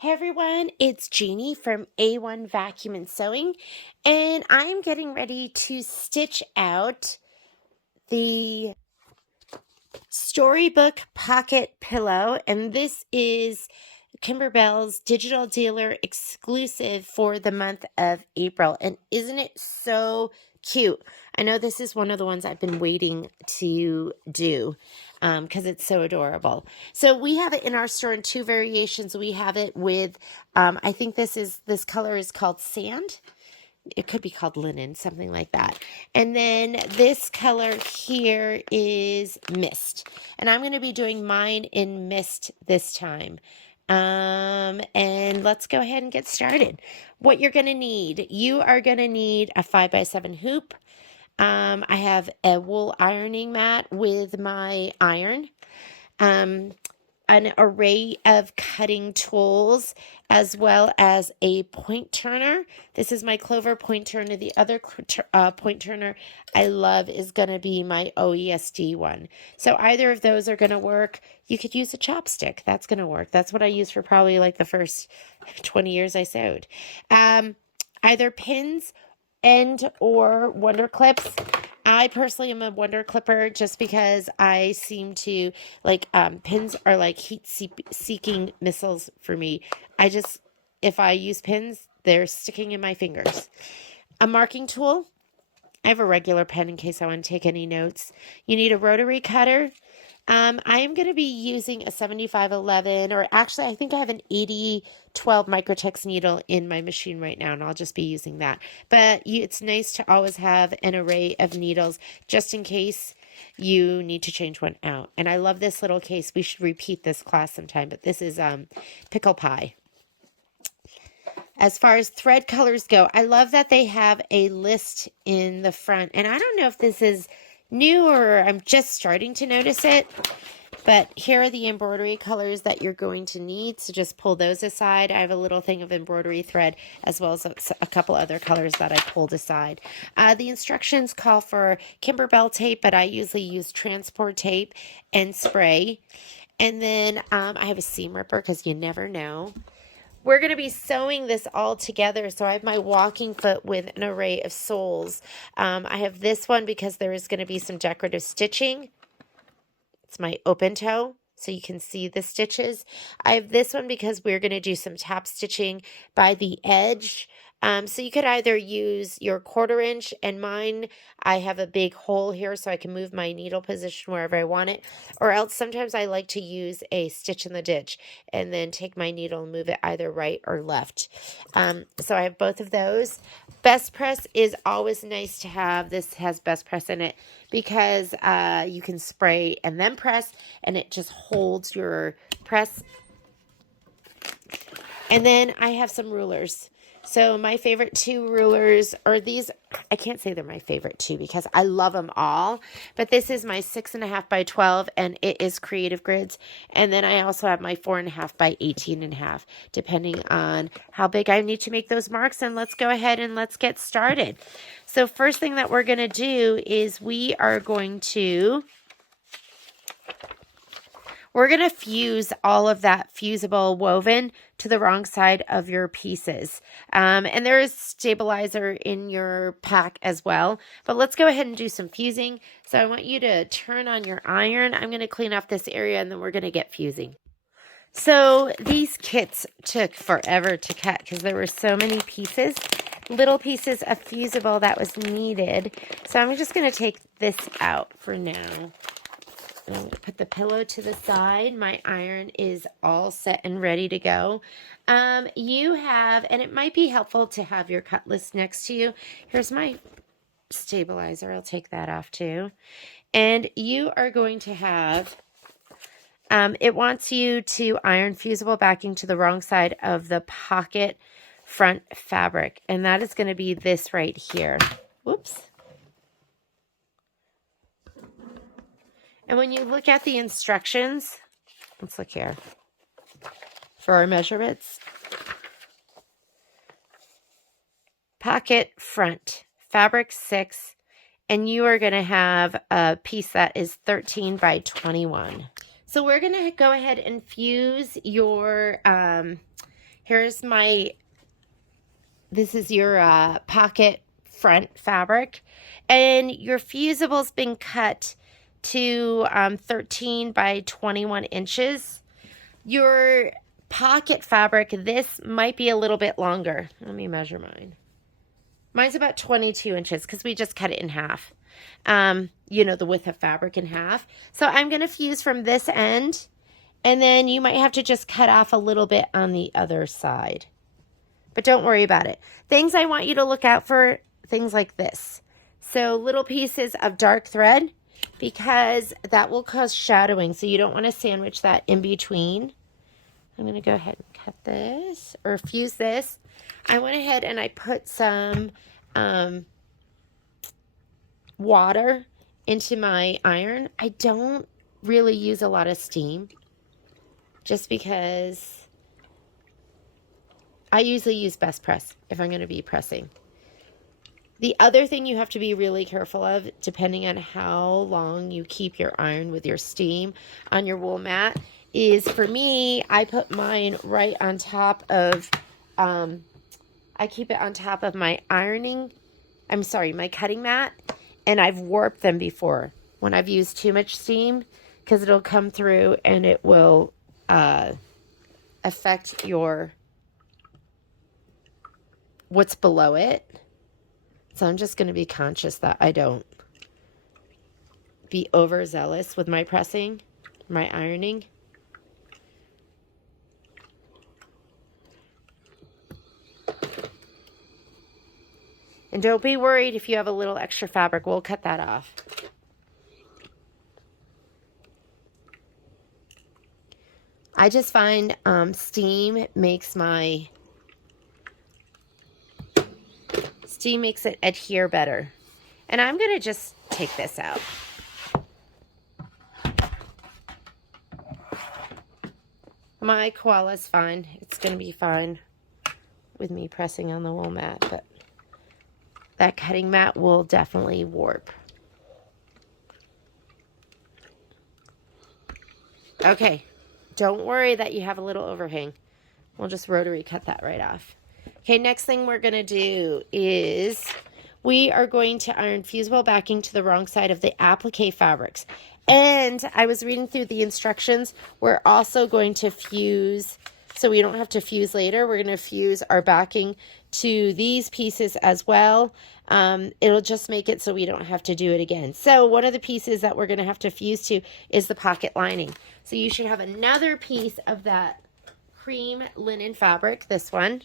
Hey everyone, it's Jeannie from A1 Vacuum and Sewing, and I'm getting ready to stitch out the Storybook Pocket Pillow, and this is Kimberbell's Digital Dealer exclusive for the month of April. And isn't it so cute? I know this is one of the ones I've been waiting to do because it's so adorable. So we have it in our store in two variations. We have it with, I think this color is called sand. It could be called linen, something like that. And then this color here is mist. And I'm going to be doing mine in mist this time. And let's go ahead and get started. What you're going to need, you are going to need a 5x7 hoop. I have a wool ironing mat with my iron. An array of cutting tools, as well as a point turner. This is my Clover point turner. The other point turner I love is going to be my OESD one. So either of those are going to work. You could use a chopstick. That's going to work. That's what I used for probably like the first 20 years I sewed. Either pins and or wonder clips. I personally am a wonder clipper just because I seem to like pins are like heat-seeking missiles for me. If I use pins, they're sticking in my fingers. A marking tool. I have a regular pen in case I want to take any notes. You need a rotary cutter. I am going to be using a 7511, or actually I think I have an 8012 Microtex needle in my machine right now, and I'll just be using that. But it's nice to always have an array of needles just in case you need to change one out. And I love this little case. We should repeat this class sometime, but this is pickle pie. As far as thread colors go, I love that they have a list in the front. And I don't know if this is new or I'm just starting to notice it, but here are the embroidery colors that you're going to need. So just pull those aside. I have a little thing of embroidery thread as well as a couple other colors that I pulled aside. The instructions call for Kimberbell tape, but I usually use transport tape and spray. And then I have a seam ripper because you never know. We're going to be sewing this all together. So I have my walking foot with an array of soles. I have this one because there is going to be some decorative stitching. It's my open toe, so you can see the stitches. I have this one because we're going to do some tap stitching by the edge. So you could either use your 1/4 inch, and mine, I have a big hole here so I can move my needle position wherever I want it, or else sometimes I like to use a stitch in the ditch and then take my needle and move it either right or left. So I have both of those. Best press is always nice to have. This has best press in it because you can spray and then press, and it just holds your press. And then I have some rulers. So my favorite two rulers are these. I can't say they're my favorite two because I love them all, but this is my 6.5 by 12 and it is Creative Grids. And then I also have my 4.5 by 18.5, depending on how big I need to make those marks. And let's go ahead and let's get started. So first thing that we're going to do is we're going to fuse all of that fusible woven to the wrong side of your pieces. And there is stabilizer in your pack as well. But let's go ahead and do some fusing. So I want you to turn on your iron. I'm going to clean off this area and then we're going to get fusing. So these kits took forever to cut because there were so many pieces, little pieces of fusible that was needed. So I'm just going to take this out for now. I'm going to put the pillow to the side. My iron is all set and ready to go. You have, and it might be helpful to have your cut list next to you. Here's my stabilizer. I'll take that off too. And you are going to have, it wants you to iron fusible backing to the wrong side of the pocket front fabric. And that is going to be this right here. Whoops. And when you look at the instructions, let's look here for our measurements. Pocket front, fabric 6, and you are going to have a piece that is 13 by 21. So we're going to go ahead and fuse your Here's my, this is your pocket front fabric, and your fusible's been cut to 13 by 21 inches. Your pocket fabric, this might be a little bit longer. Let me measure mine. Mine's about 22 inches because we just cut it in half. You know, the width of fabric in half. So I'm going to fuse from this end, and then you might have to just cut off a little bit on the other side. But don't worry about it. Things I want you to look out for, things like this. So little pieces of dark thread, because that will cause shadowing. So you don't want to sandwich that in between. I'm going to go ahead and cut this or fuse this. I went ahead and I put some water into my iron. I don't really use a lot of steam just because I usually use best press if I'm going to be pressing. The other thing you have to be really careful of, depending on how long you keep your iron with your steam on your wool mat, is for me, I put mine right on top of, I keep it on top of my my cutting mat, and I've warped them before when I've used too much steam, because it'll come through and it will affect what's below it. So I'm just going to be conscious that I don't be overzealous with my pressing, my ironing. And don't be worried if you have a little extra fabric. We'll cut that off. I just find steam makes it adhere better. And I'm going to just take this out. My koala's fine. It's going to be fine with me pressing on the wool mat, but that cutting mat will definitely warp. Okay, don't worry that you have a little overhang. We'll just rotary cut that right off. Okay, next thing we're going to do is we are going to iron fusible backing to the wrong side of the applique fabrics. And I was reading through the instructions. We're also going to fuse, so we don't have to fuse later. We're going to fuse our backing to these pieces as well. It'll just make it so we don't have to do it again. So one of the pieces that we're going to have to fuse to is the pocket lining. So you should have another piece of that cream linen fabric, this one.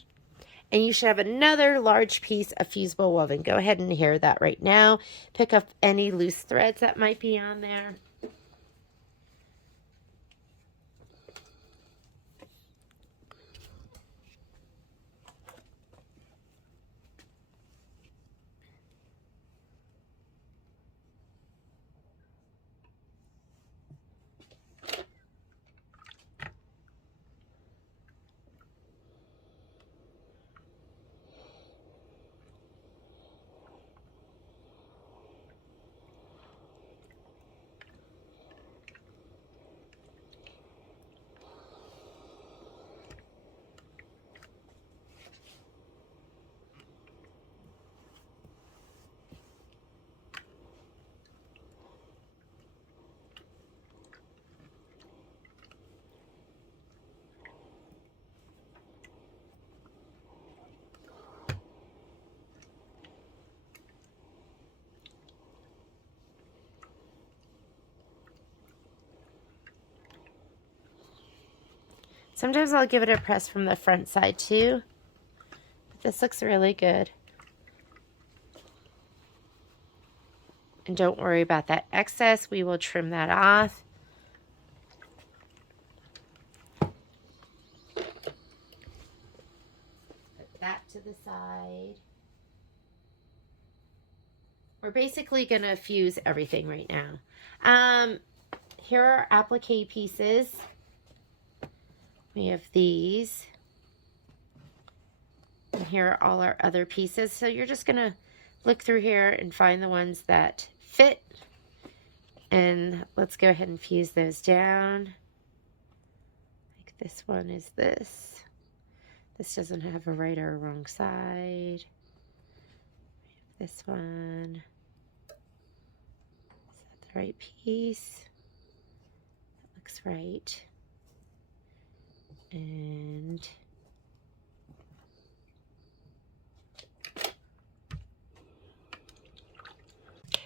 And you should have another large piece of fusible woven. Go ahead and hair that right now. Pick up any loose threads that might be on there. Sometimes I'll give it a press from the front side too. But this looks really good. And don't worry about that excess. We will trim that off. Put that to the side. We're basically going to fuse everything right now. Here are applique pieces. We have these. And here are all our other pieces. So you're just going to look through here and find the ones that fit. And let's go ahead and fuse those down. Like this one is this. This doesn't have a right or a wrong side. This one. Is that the right piece? That looks right. And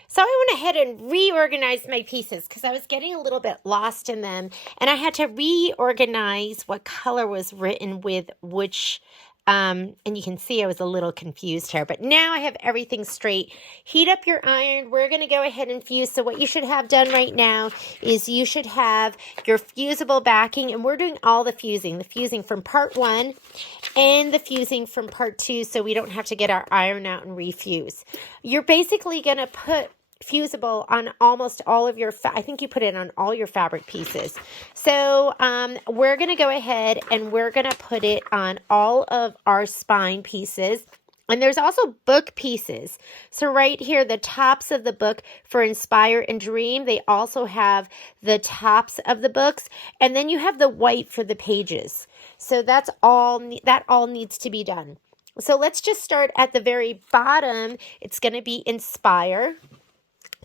so I went ahead and reorganized my pieces because I was getting a little bit lost in them, and I had to reorganize what color was written with which, and you can see I was a little confused here, but now I have everything straight. Heat up your iron. We're going to go ahead and fuse. So what you should have done right now is you should have your fusible backing, and we're doing all the fusing from part 1 and the fusing from part 2, so we don't have to get our iron out and refuse. You're basically going to put fusible on almost all of your, I think you put it on all your fabric pieces. So we're going to go ahead and we're going to put it on all of our spine pieces. And there's also book pieces. So right here, the tops of the book for Inspire and Dream, they also have the tops of the books. And then you have the white for the pages. So that all needs to be done. So let's just start at the very bottom. It's going to be Inspire.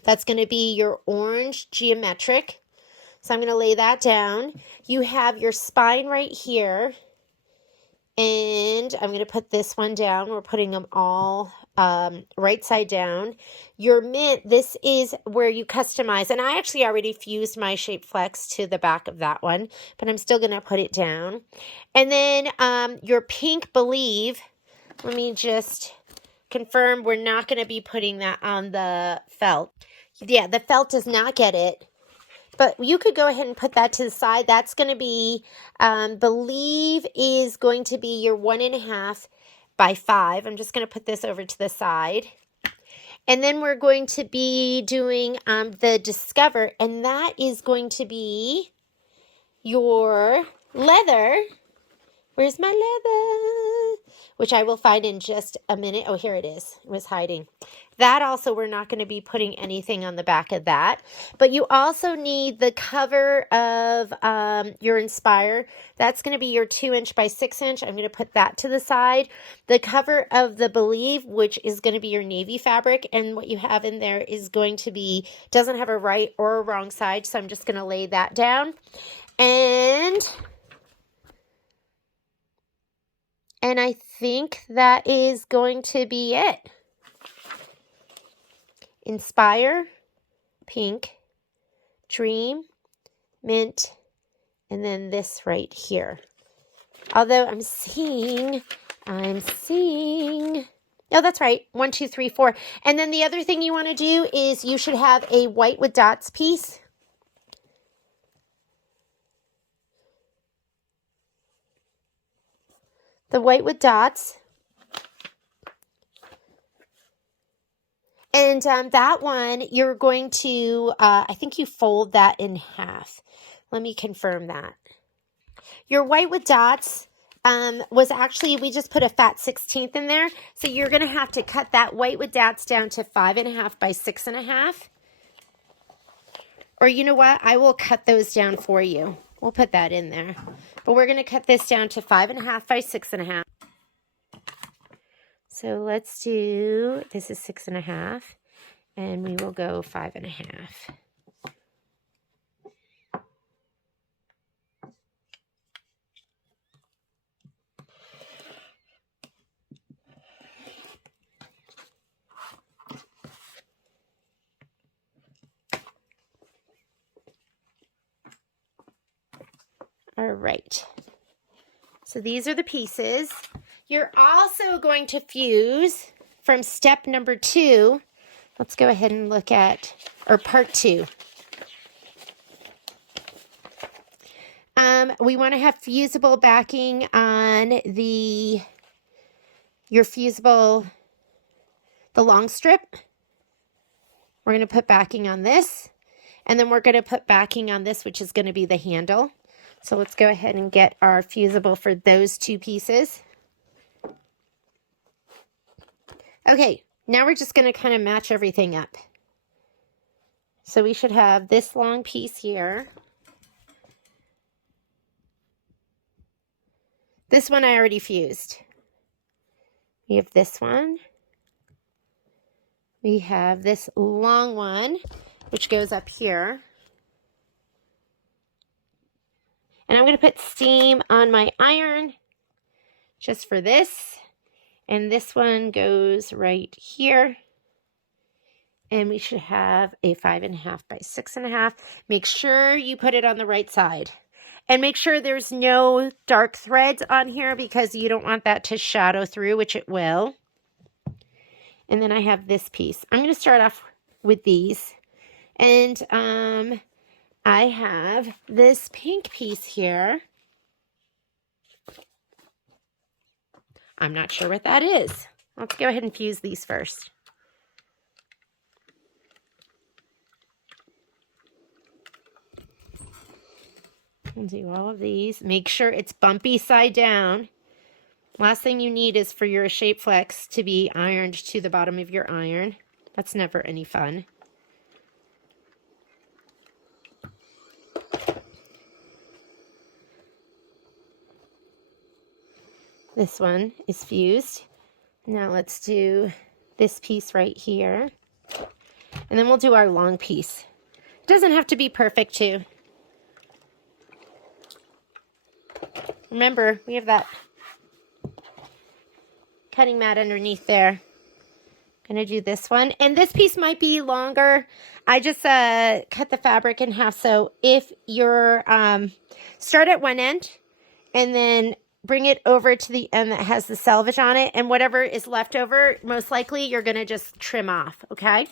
That's going to be your orange geometric. So I'm going to lay that down. You have your spine right here. And I'm going to put this one down. We're putting them all right side down. Your mint, this is where you customize. And I actually already fused my shape flex to the back of that one, but I'm still going to put it down. And then your pink Believe, let me just confirm we're not going to be putting that on the felt. Yeah, the felt does not get it. But you could go ahead and put that to the side. That's going to be, Believe is going to be your 1.5 by 5. I'm just going to put this over to the side. And then we're going to be doing the Discover. And that is going to be your leather. Where's my leather? Which I will find in just a minute. Oh, here it is. It was hiding. That also, we're not going to be putting anything on the back of that. But you also need the cover of your Inspire. That's going to be your 2" by 6". I'm going to put that to the side. The cover of the Believe, which is going to be your navy fabric. And what you have in there is going to be, doesn't have a right or a wrong side. So I'm just going to lay that down. And I think that is going to be it. Inspire, pink, Dream, mint, and then this right here. Although I'm seeing, oh, that's right, 1, 2, 3, 4. And then the other thing you want to do is you should have a white with dots piece. The white with dots. And that one, you're going to, I think you fold that in half. Let me confirm that. Your white with dots was actually, we just put a fat 16th in there. So you're going to have to cut that white with dots down to 5.5 by 6.5. Or you know what? I will cut those down for you. We'll put that in there. But we're going to cut this down to 5.5 by 6.5. So let's do, this is 6.5, and we will go 5.5. All right. So these are the pieces. You're also going to fuse from step number 2. Let's go ahead and look at, or part 2. We want to have fusible backing on your fusible, the long strip. We're going to put backing on this, and then we're going to put backing on this, which is going to be the handle. So let's go ahead and get our fusible for those 2 pieces. Okay, now we're just going to kind of match everything up. So we should have this long piece here. This one I already fused. We have this one. We have this long one, which goes up here. And I'm going to put steam on my iron just for this. And this one goes right here. And we should have a 5.5 by 6.5. Make sure you put it on the right side. And make sure there's no dark threads on here because you don't want that to shadow through, which it will. And then I have this piece. I'm going to start off with these. And I have this pink piece here. I'm not sure what that is. Let's go ahead and fuse these first. I'll do all of these. Make sure it's bumpy side down. Last thing you need is for your shape flex to be ironed to the bottom of your iron. That's never any fun. This one is fused. Now let's do this piece right here. And then we'll do our long piece. It doesn't have to be perfect too. Remember, we have that cutting mat underneath there. Gonna do this one. And this piece might be longer. I just cut the fabric in half. So if you're, start at one end and then bring it over to the end that has the selvage on it. And whatever is left over, most likely you're gonna just trim off, okay?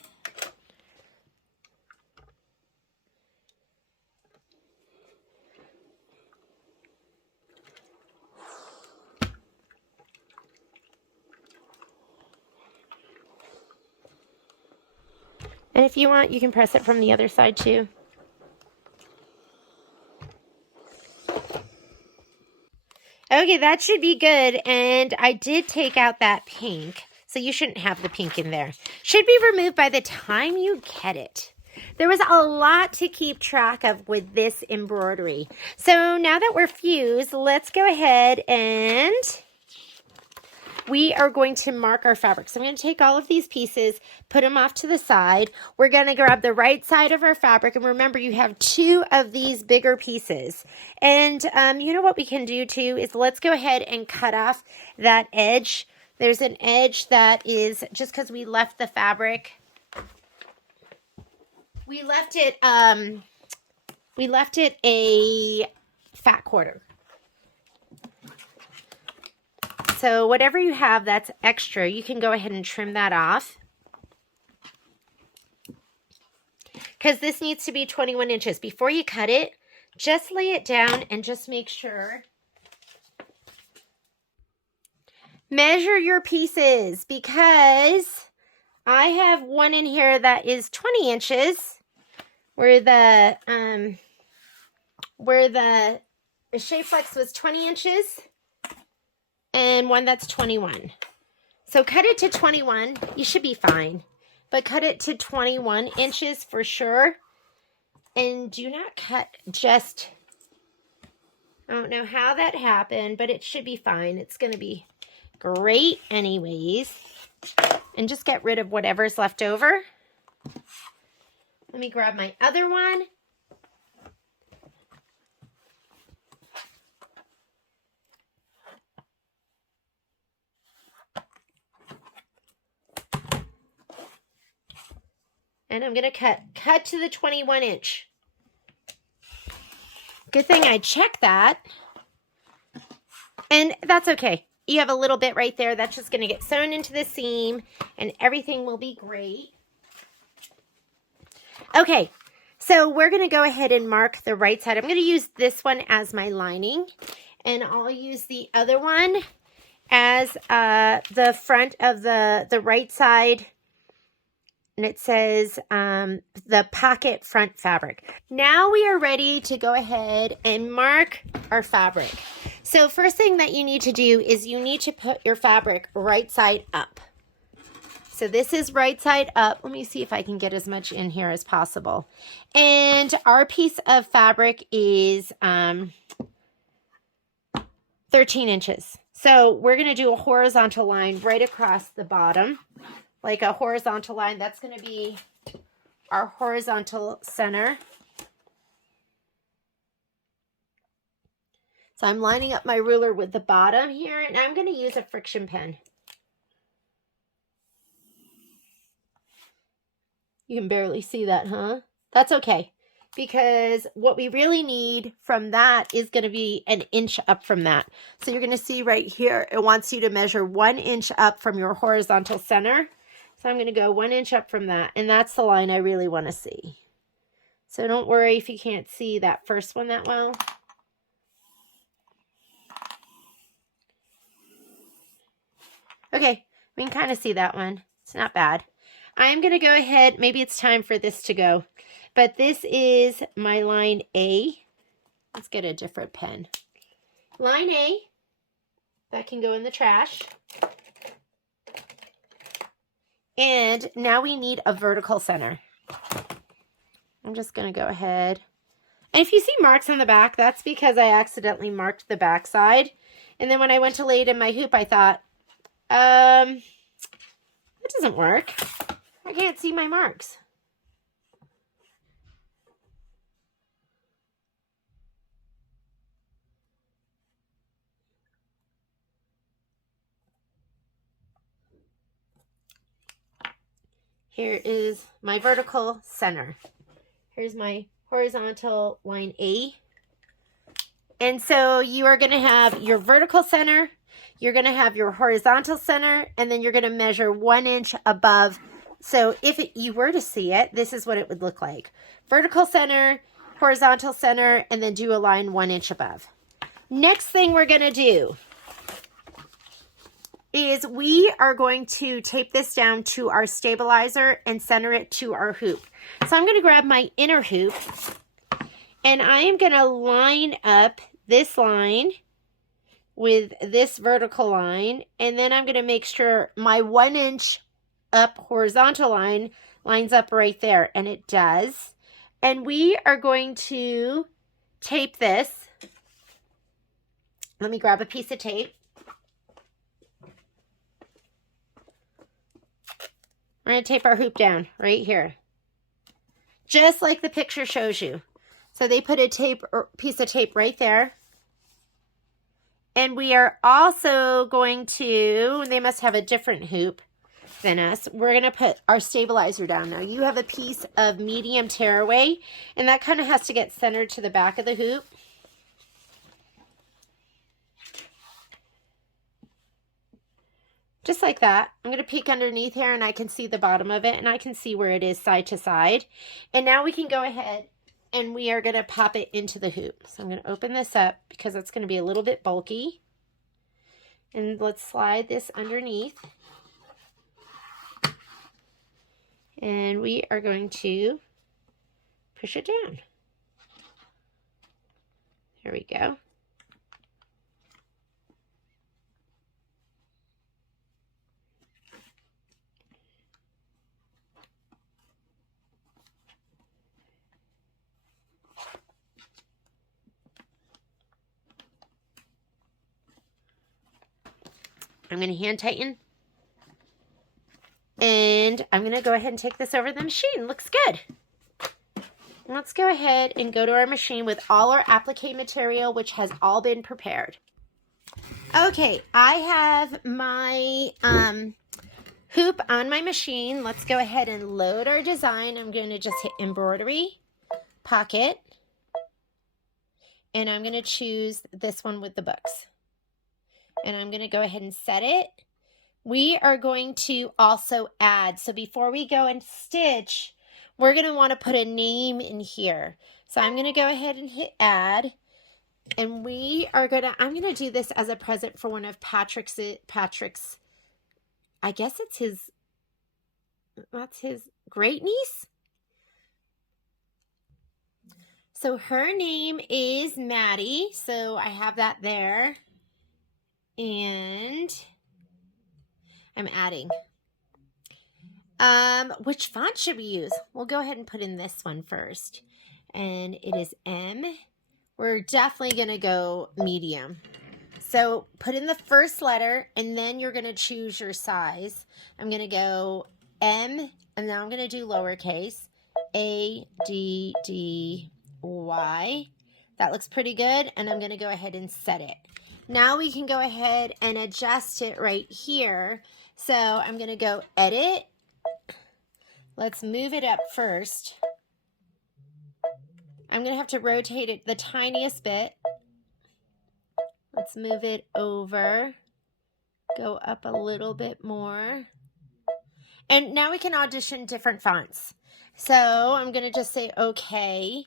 And if you want, you can press it from the other side too. Okay, that should be good. And I did take out that pink, so you shouldn't have the pink in there. Should be removed by the time you get it. There was a lot to keep track of with this embroidery. So now that we're fused, let's go ahead and we are going to mark our fabric. So I'm going to take all of these pieces, put them off to the side. We're going to grab the right side of our fabric. And remember, you have 2 of these bigger pieces. And you know what we can do too is let's go ahead and cut off that edge. There's an edge that is just because we left the fabric. We left it a fat quarter. So whatever you have that's extra, you can go ahead and trim that off. Because this needs to be 21 inches. Before you cut it, just lay it down and just make sure. Measure your pieces because I have one in here that is 20 inches where the shape flex was 20 inches. And one that's 21. So cut it to 21. You should be fine. But cut it to 21 inches for sure. And do not cut just... I don't know how that happened, but it should be fine. It's going to be great anyways. And just get rid of whatever's left over. Let me grab my other one. And I'm going to cut to the 21 inch. Good thing I checked that. And that's okay. You have a little bit right there. That's just going to get sewn into the seam and everything will be great. Okay, so we're going to go ahead and mark the right side. I'm going to use this one as my lining. And I'll use the other one as the front of the right side. And it says the pocket front fabric. Now we are ready to go ahead and mark our fabric. So first thing that you need to do is you need to put your fabric right side up. So this is right side up. Let me see if I can get as much in here as possible. And our piece of fabric is 13 inches. So we're going to do a horizontal line right across the bottom, like a horizontal line. That's going to be our horizontal center. So I'm lining up my ruler with the bottom here, and I'm going to use a friction pen. You can barely see that, huh? That's okay, because what we really need from that is going to be an inch up from that. So you're going to see right here, it wants you to measure 1 inch up from your horizontal center. So I'm going to go 1 inch up from that, and that's the line I really want to see. So don't worry if you can't see that first one that well. Okay, we can kind of see that one. It's not bad. I'm going to go ahead, maybe it's time for this to go, but this is my line A. Let's get a different pen. Line A, that can go in the trash. And now we need a vertical center. I'm just going to go ahead. And if you see marks on the back, that's because I accidentally marked the back side. And then when I went to lay it in my hoop, I thought, that doesn't work. I can't see my marks. Here is my vertical center. Here's my horizontal line A. And so you are going to have your vertical center, you're going to have your horizontal center, and then you're going to measure 1 inch above. So if you were to see it, this is what it would look like. Vertical center, horizontal center, and then do a line 1 inch above. Next thing we're going to do is we are going to tape this down to our stabilizer and center it to our hoop. So I'm going to grab my inner hoop, and I am going to line up this line with this vertical line, and then I'm going to make sure my 1 inch up horizontal line lines up right there, and it does. And we are going to tape this. Let me grab a piece of tape. We're going to tape our hoop down right here, just like the picture shows you. So they put a piece of tape right there. And we are also going to, they must have a different hoop than us. We're going to put our stabilizer down. Now you have a piece of medium tearaway, and that kind of has to get centered to the back of the hoop. Just like that. I'm going to peek underneath here, and I can see the bottom of it, and I can see where it is side to side. And now we can go ahead and we are going to pop it into the hoop. So I'm going to open this up because it's going to be a little bit bulky. And let's slide this underneath. And we are going to push it down. There we go. I'm going to hand tighten, and I'm going to go ahead and take this over the machine. Looks good. Let's go ahead and go to our machine with all our applique material, which has all been prepared. Okay, I have my hoop on my machine. Let's go ahead and load our design. I'm going to just hit Embroidery, Pocket, and I'm going to choose this one with the books. And I'm going to go ahead and set it. We are going to also add. So before we go and stitch, we're going to want to put a name in here. So I'm going to go ahead and hit add. And we are going to, I'm going to do this as a present for one of Patrick's, I guess it's his, that's his great niece. So her name is Maddie. So I have that there. And I'm adding. Which font should we use? We'll go ahead and put in this one first. And it is M. We're definitely going to go medium. So put in the first letter and then you're going to choose your size. I'm going to go M and now I'm going to do lowercase A, D, D, Y. That looks pretty good, and I'm going to go ahead and set it. Now we can go ahead and adjust it right here. So I'm going to go edit. Let's move it up first. I'm going to have to rotate it the tiniest bit. Let's move it over. Go up a little bit more. And now we can audition different fonts. So I'm going to just say okay.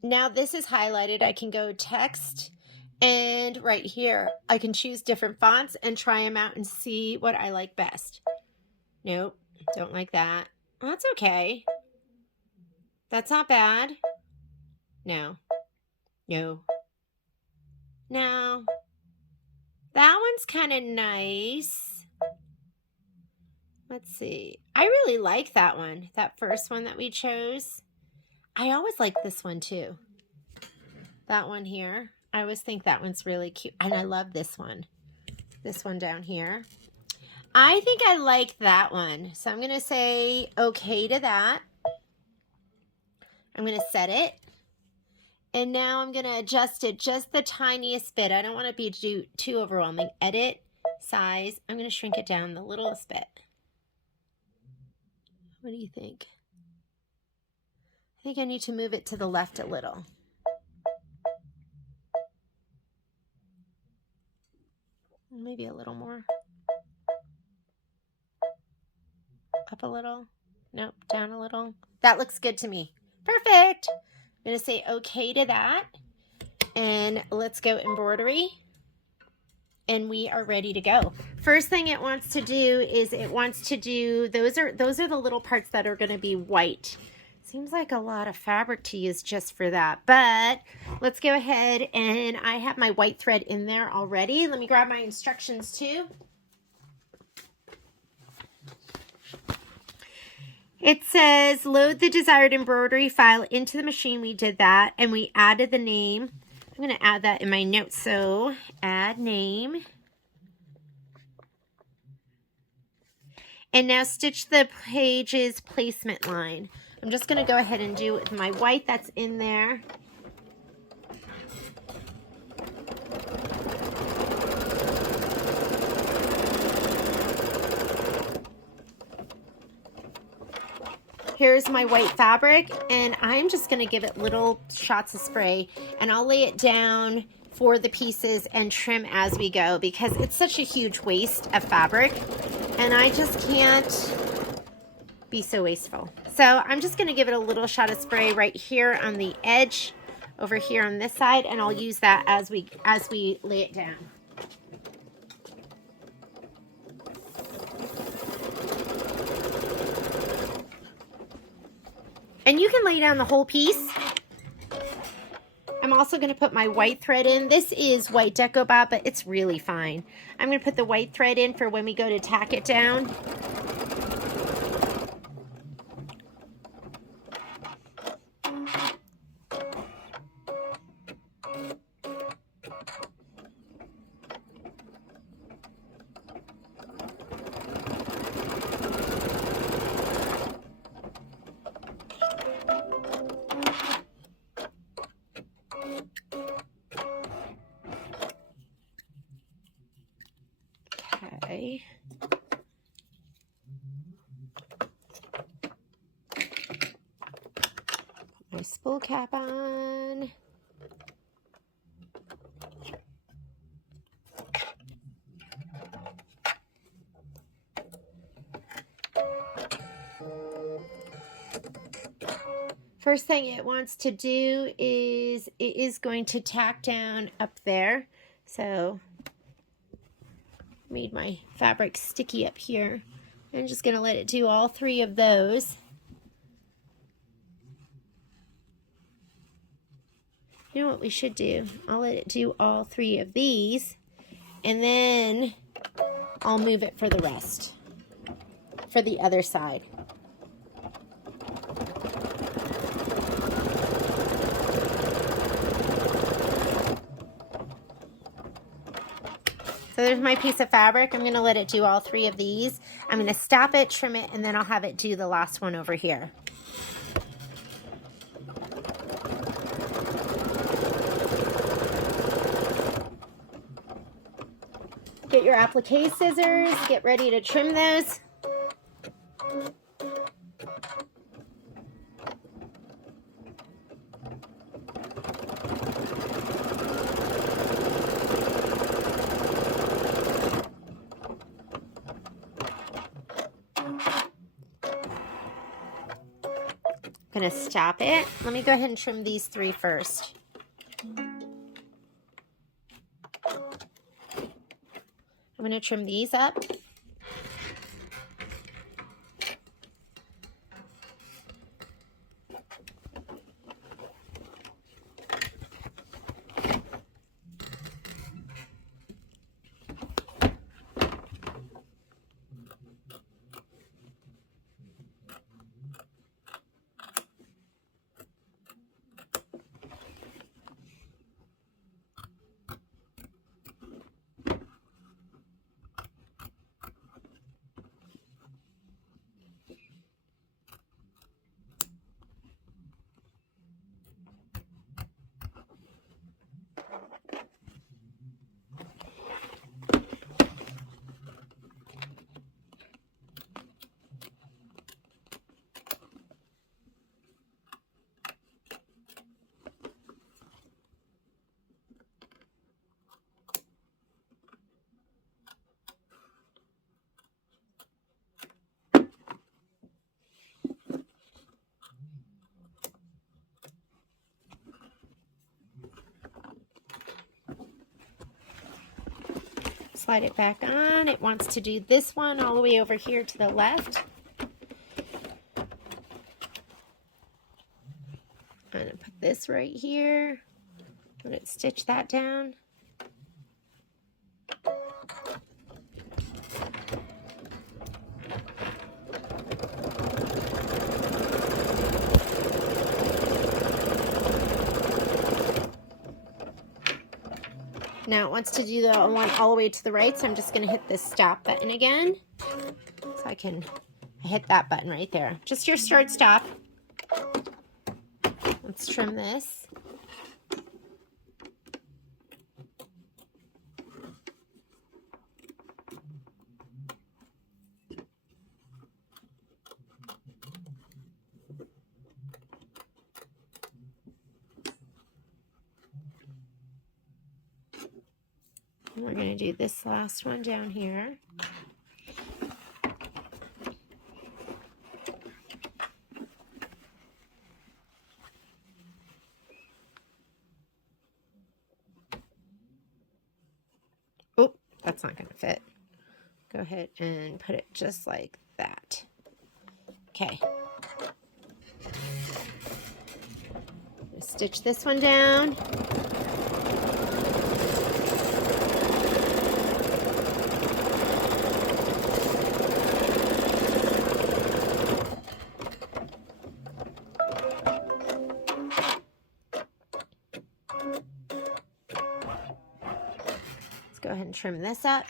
Now this is highlighted. I can go text, and right here I can choose different fonts and try them out and see what I like best. Nope, don't like that. Well, that's okay. That's not bad. No. No. No. That one's kind of nice. Let's see. I really like that one. That first one that we chose. I always like this one too. That one here. I always think that one's really cute. And I love this one. This one down here. I think I like that one. So I'm going to say okay to that. I'm going to set it. And now I'm going to adjust it just the tiniest bit. I don't want to be too overwhelming. Edit, size. I'm going to shrink it down the littlest bit. What do you think? I think I need to move it to the left a little. Maybe a little more. Up a little. Nope, down a little. That looks good to me. Perfect. I'm going to say okay to that. And let's go embroidery. And we are ready to go. First thing it wants to do is it wants to do, those are the little parts that are going to be white. Seems like a lot of fabric to use just for that, but let's go ahead, and I have my white thread in there already. Let me grab my instructions too. It says load the desired embroidery file into the machine. We did that, and we added the name. I'm going to add that in my notes. So add name. And now stitch the page's placement line. I'm just going to go ahead and do it with my white that's in there. Here's my white fabric, and I'm just going to give it little shots of spray, and I'll lay it down for the pieces and trim as we go because it's such a huge waste of fabric, and I just can't be so wasteful. So I'm just going to give it a little shot of spray right here on the edge over here on this side, and I'll use that as we lay it down. And you can lay down the whole piece. I'm also going to put my white thread in. This is white Deco Bob, but it's really fine. I'm going to put the white thread in for when we go to tack it down. Okay. Put my spool cap on. First thing it wants to do is it is going to tack down up there. So made my fabric sticky up here. I'm just going to let it do all three of those. You know what we should do? I'll let it do all three of these, and then I'll move it for the rest, for the other side. So there's my piece of fabric. I'm going to let it do all 3 of these. I'm going to stop it, trim it, and then I'll have it do the last one over here. Get your applique scissors. Get ready to trim those. I'm going to stop it. Let me go ahead and trim these 3 first. I'm going to trim these up. Slide it back on. It wants to do this one all the way over here to the left. I'm going to put this right here. I'm going to stitch that down. Now it wants to do the one all the way to the right, so I'm just going to hit this stop button again. So I hit that button right there. Just your start stop. Let's trim this. And we're going to do this last one down here. Oh, that's not going to fit. Go ahead and put it just like that. Okay. Stitch this one down. Go ahead and trim this up.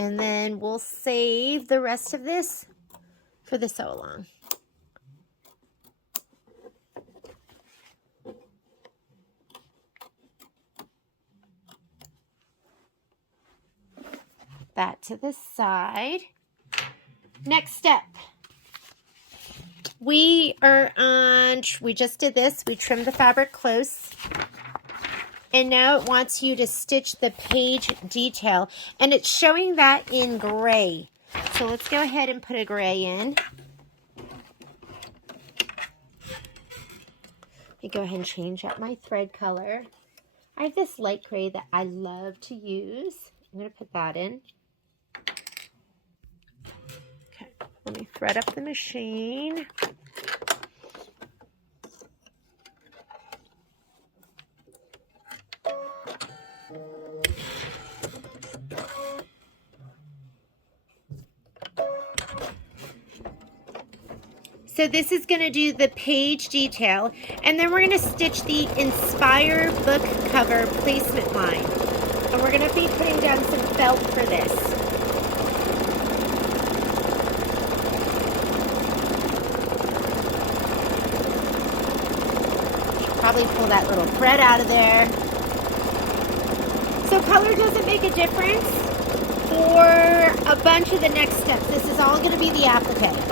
And then we'll save the rest of this for the sew along. That to the side. Next step. We just did this. We trimmed the fabric close. And now it wants you to stitch the page detail. And it's showing that in gray. So let's go ahead and put a gray in. Let me go ahead and change up my thread color. I have this light gray that I love to use. I'm going to put that in. Okay, let me thread up the machine. So this is going to do the page detail, and then we're going to stitch the Inspire book cover placement line. And we're going to be putting down some felt for this. Should probably pull that little thread out of there. So color doesn't make a difference for a bunch of the next steps. This is all going to be the applique.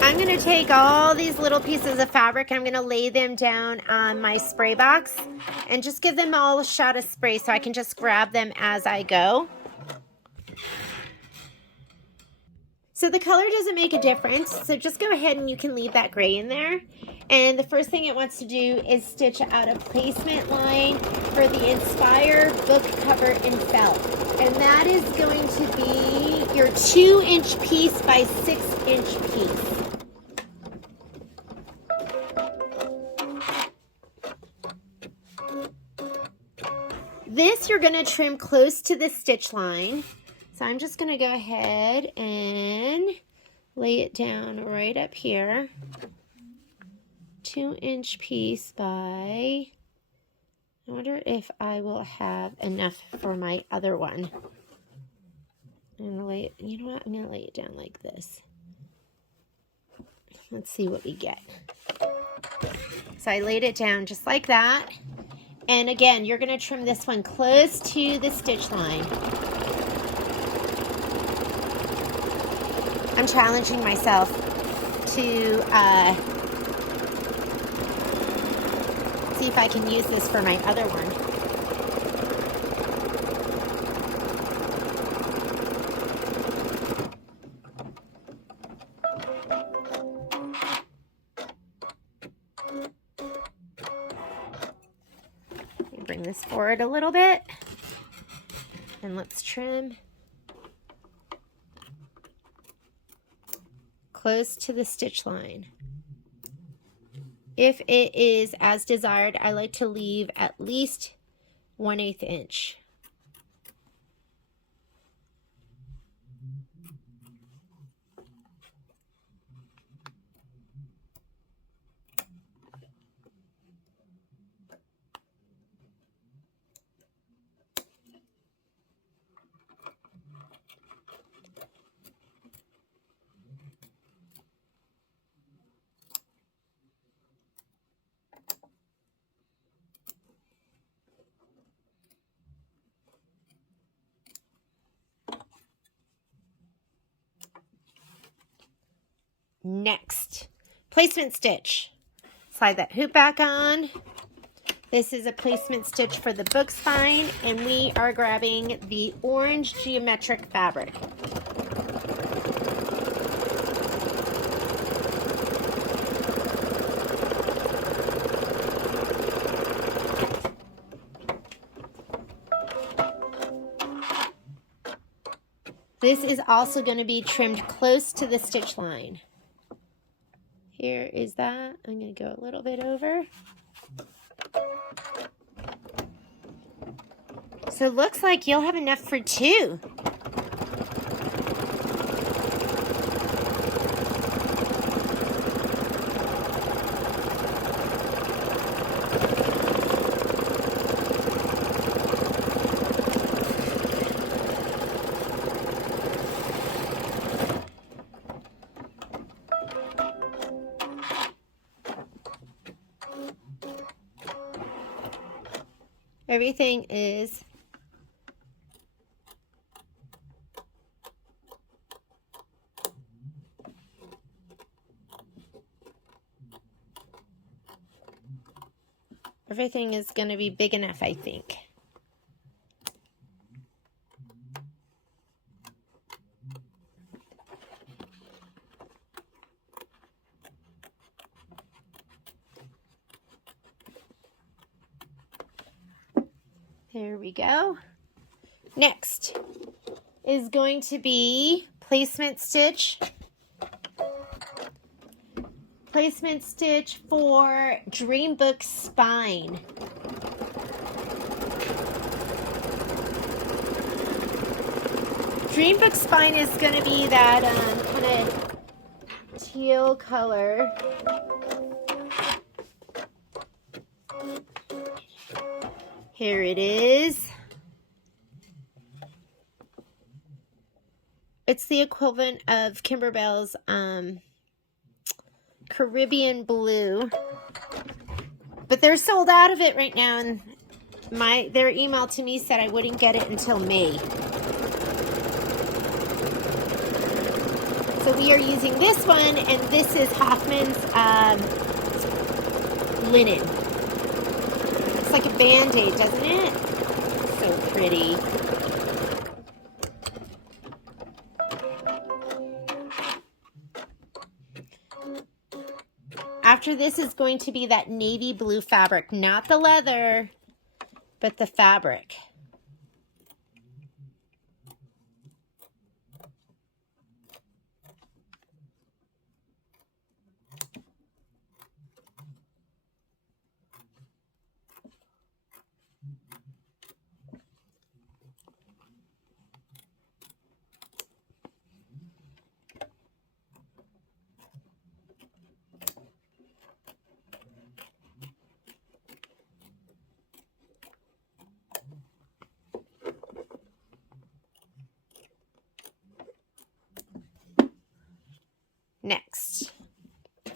I'm going to take all these little pieces of fabric, I'm going to lay them down on my spray box and just give them all a shot of spray so I can just grab them as I go. So the color doesn't make a difference, so just go ahead and you can leave that gray in there. And the first thing it wants to do is stitch out a placement line for the Inspire book cover in felt. And that is going to be your 2-inch piece by 6-inch piece. This you're going to trim close to the stitch line. So I'm just going to go ahead and lay it down right up here. 2-inch piece by, I wonder if I will have enough for my other one. I'm going to lay it, you know what, I'm going to lay it down like this. Let's see what we get. So I laid it down just like that. And again, you're going to trim this one close to the stitch line. I'm challenging myself to see if I can use this for my other one. Bring this forward a little bit and let's trim close to the stitch line. If it is as desired, I like to leave at least 1/8 inch. Next, placement stitch. Slide that hoop back on. This is a placement stitch for the book spine, and we are grabbing the orange geometric fabric. This is also going to be trimmed close to the stitch line. Here is that. I'm going to go a little bit over. So it looks like you'll have enough for 2. Everything is going to be big enough, I think. There we go. Next is going to be placement stitch. Placement stitch for Dreambook Spine. Dreambook Spine is going to be that kind of teal color. Here it is. It's the equivalent of Kimberbell's Caribbean Blue. But they're sold out of it right now, and their email to me said I wouldn't get it until May. So we are using this one, and this is Hoffman's linen. It's like a Band-Aid, doesn't it? So pretty. After this is going to be that navy blue fabric, not the leather, but the fabric. Next,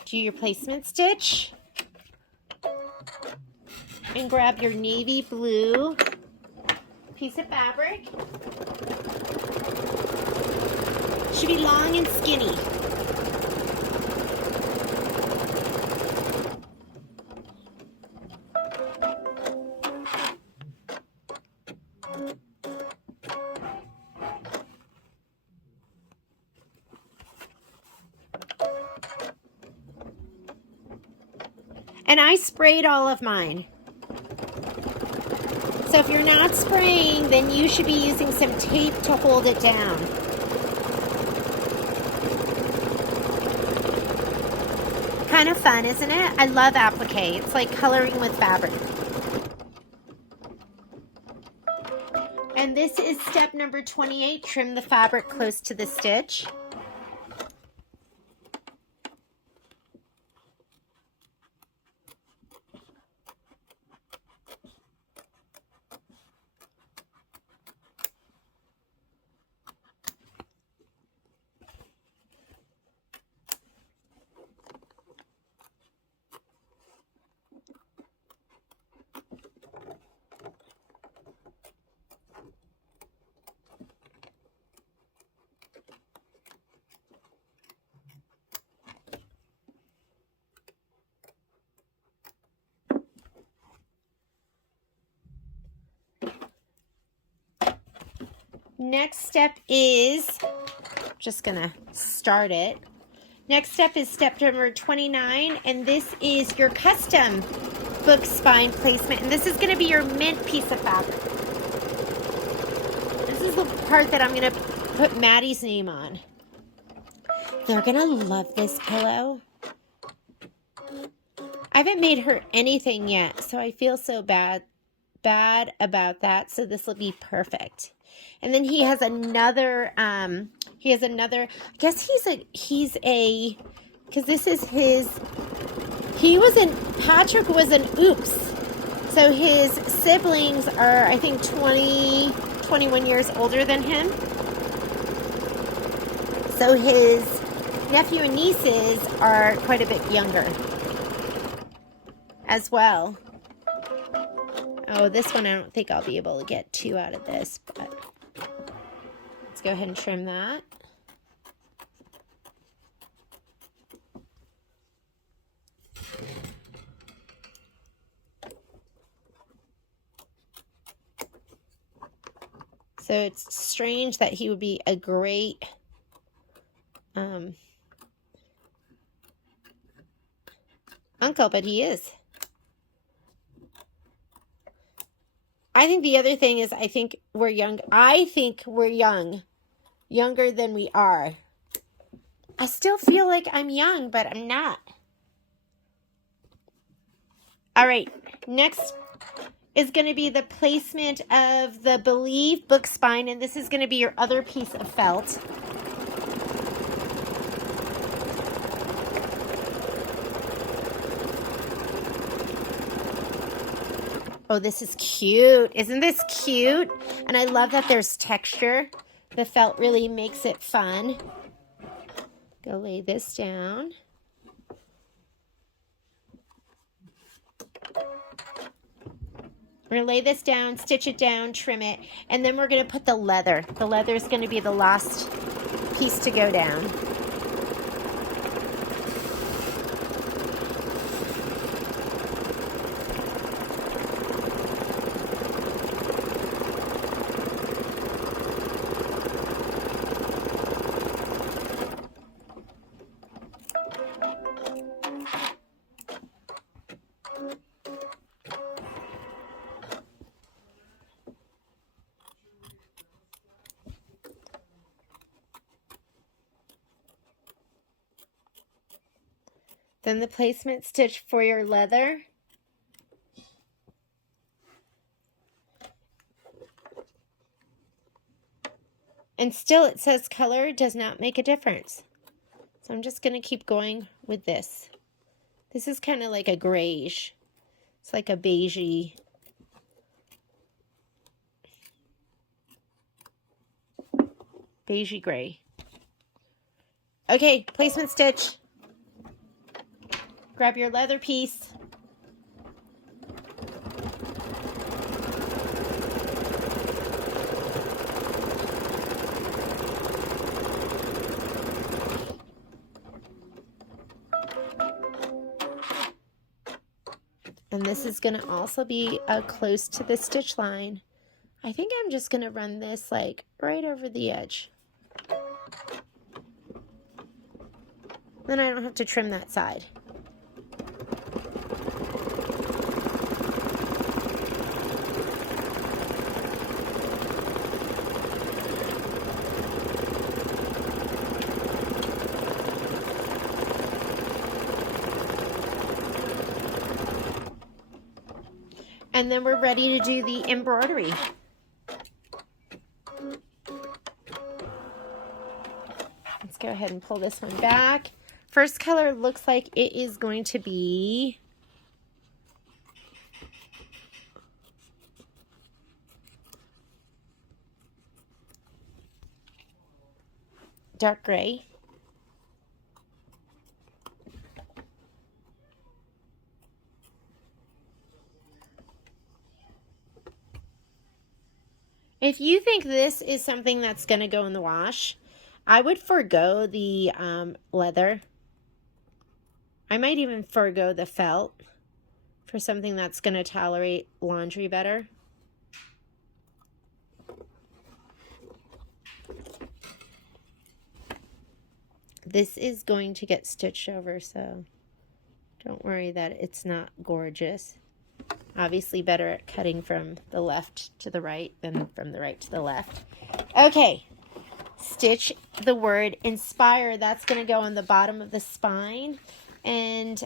do your placement stitch and grab your navy blue piece of fabric. Should be long and skinny. And I sprayed all of mine. So if you're not spraying, then you should be using some tape to hold it down. Kind of fun, isn't it? I love applique. It's like coloring with fabric. And this is step number 28, trim the fabric close to the stitch. Next step is, just gonna start it. Next step is step number 29, and this is your custom book spine placement. And this is gonna be your mint piece of fabric. This is the part that I'm gonna put Maddie's name on. They're gonna love this pillow. I haven't made her anything yet, so I feel so bad about that. So this will be perfect. And then he has another, I guess because this is his, Patrick was an oops. So his siblings are, I think, 21 years older than him. So his nephew and nieces are quite a bit younger as well. Oh, this one I don't think I'll be able to get 2 out of this, but let's go ahead and trim that. So it's strange that he would be a great uncle, but he is. I think the other thing is I think we're young. Younger than we are. I still feel like I'm young, but I'm not. All right, next is going to be the placement of the Believe book spine, and this is going to be your other piece of felt. Oh, this is cute. Isn't this cute? And I love that there's texture. The felt really makes it fun. Go lay this down. We're going to lay this down, stitch it down, trim it, and then we're going to put the leather. The leather is going to be the last piece to go down. Then the placement stitch for your leather. And still it says color does not make a difference. So I'm just going to keep going with this. This is kind of like a grayish. It's like a beigey. Beigey gray. Okay, placement stitch. Grab your leather piece. And this is going to also be close to the stitch line. I think I'm just going to run this like right over the edge. Then I don't have to trim that side. And then we're ready to do the embroidery. Let's go ahead and pull this one back. First color looks like it is going to be dark gray. If you think this is something that's going to go in the wash, I would forego the leather. I might even forego the felt for something that's going to tolerate laundry better. This is going to get stitched over, so don't worry that it's not gorgeous. Obviously better at cutting from the left to the right than from the right to the left. Okay, stitch the word inspire. That's going to go on the bottom of the spine. And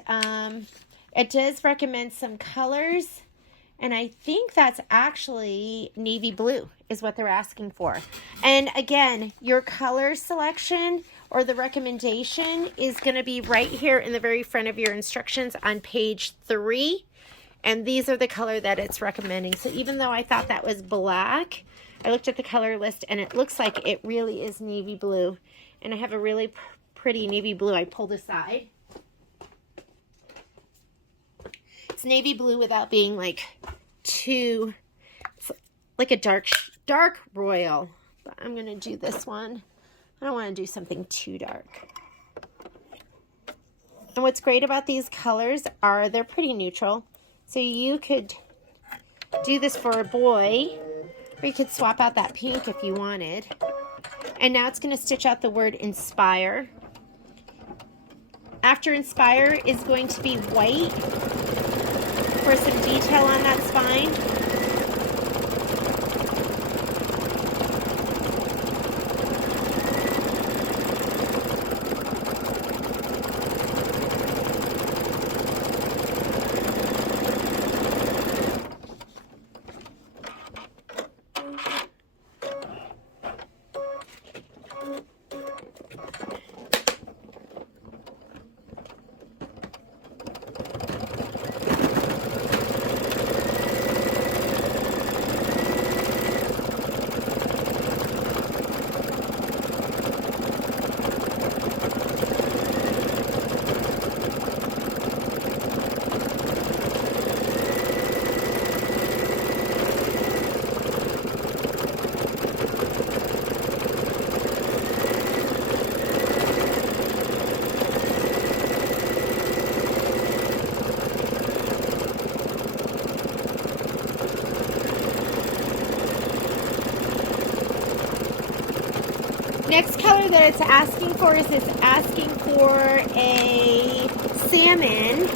it does recommend some colors. And I think that's actually navy blue is what they're asking for. And again, your color selection or the recommendation is going to be right here in the very front of your instructions on page 3. And these are the color that it's recommending. So even though I thought that was black, I looked at the color list and it looks like it really is navy blue. And I have a really pretty navy blue I pulled aside. It's navy blue without being like too, like a dark royal. But I'm going to do this one. I don't want to do something too dark. And what's great about these colors are they're pretty neutral. So you could do this for a boy, or you could swap out that pink if you wanted. And now it's going to stitch out the word inspire. After inspire is going to be white for some detail on that spine. Next color that it's asking for is it's asking for a salmon.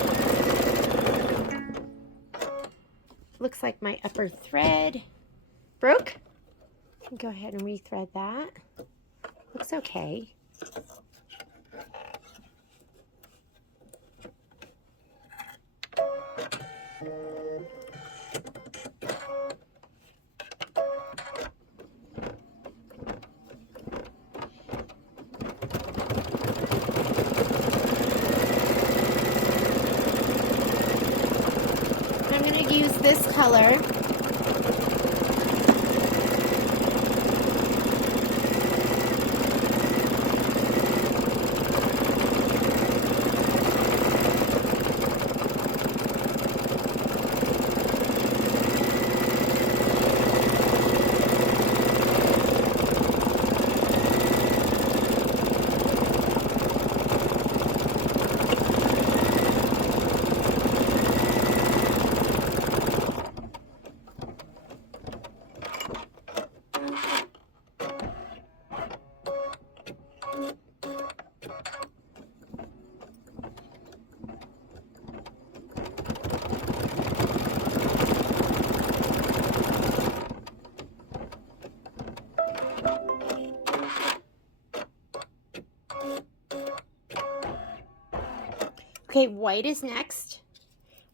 Looks like my upper thread broke. Go ahead and rethread that. Looks okay. I'm going to use this color. Okay, white is next.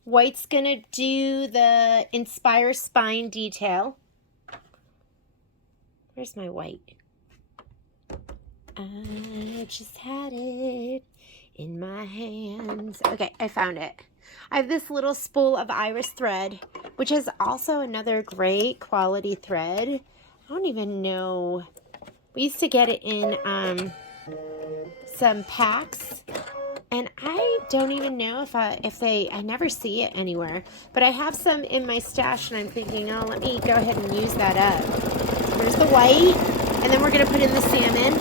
White's gonna do the inspire spine detail. Where's my white? I just had it in my hands. Okay, I found it. I have this little spool of iris thread, which is also another great quality thread. I don't even know. We used to get it in some packs. And I don't even know if I never see it anywhere. But I have some in my stash and I'm thinking, oh, let me go ahead and use that up. So there's the white, and then we're going to put in the salmon.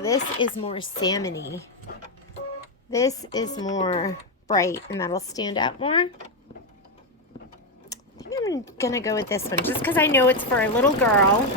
This is more salmony. This is more bright, and that'll stand out more. I think I'm going to gonna go with this one just because I know it's for a little girl.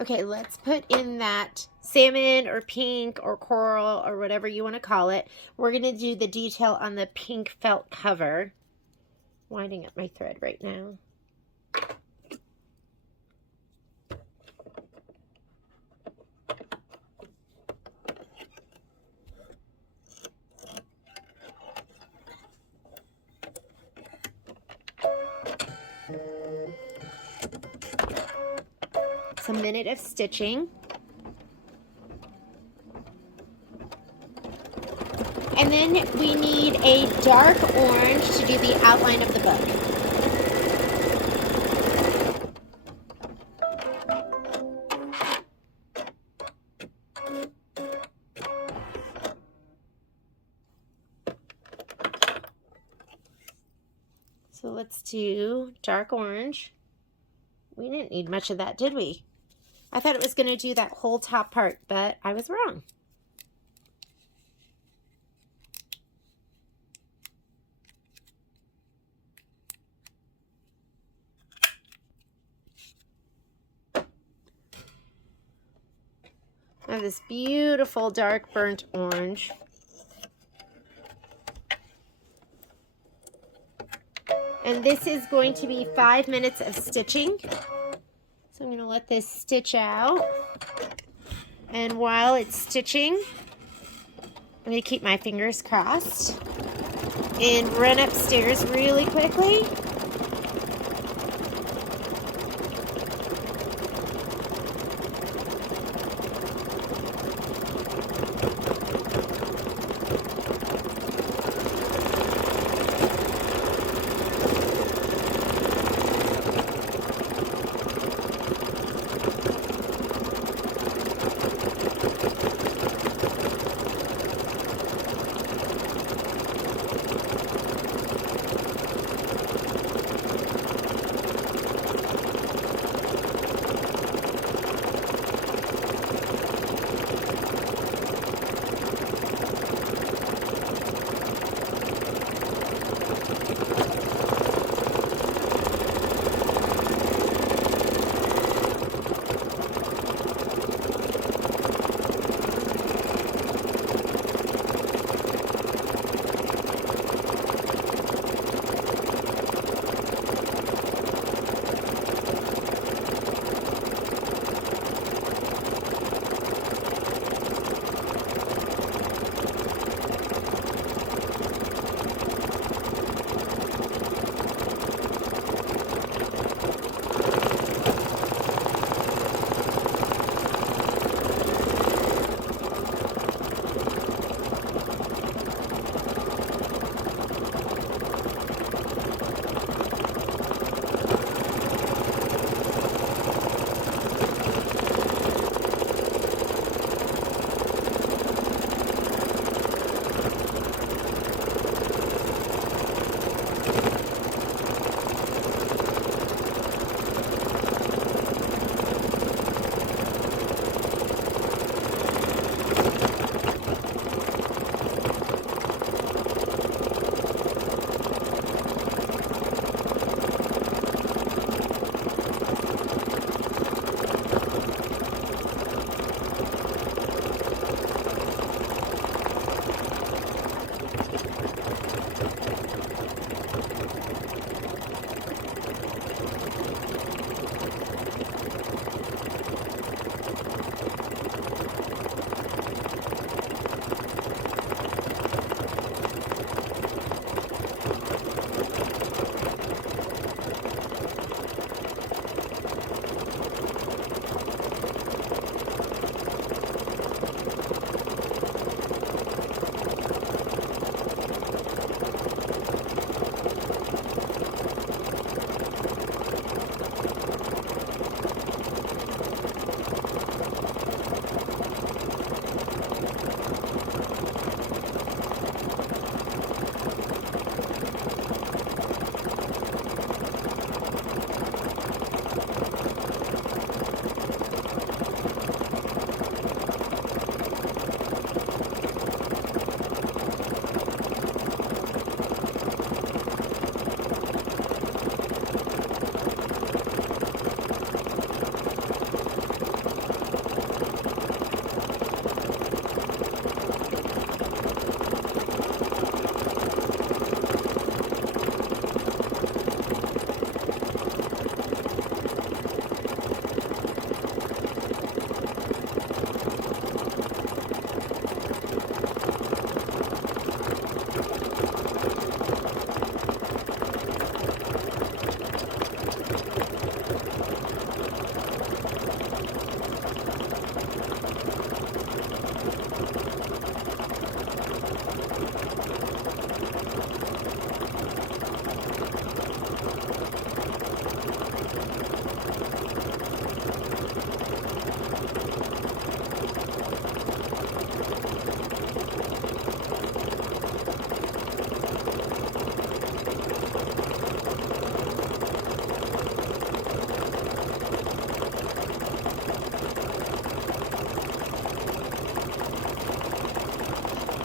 Okay, let's put in that salmon or pink or coral or whatever you want to call it. We're going to do the detail on the pink felt cover. Winding up my thread right now. It's a minute of stitching. And then we need a dark orange to do the outline of the book. So let's do dark orange. We didn't need much of that, did we? I thought it was going to do that whole top part, but I was wrong. I have this beautiful dark burnt orange. And this is going to be 5 minutes of stitching. So I'm going to let this stitch out. And while it's stitching, I'm going to keep my fingers crossed and run upstairs really quickly.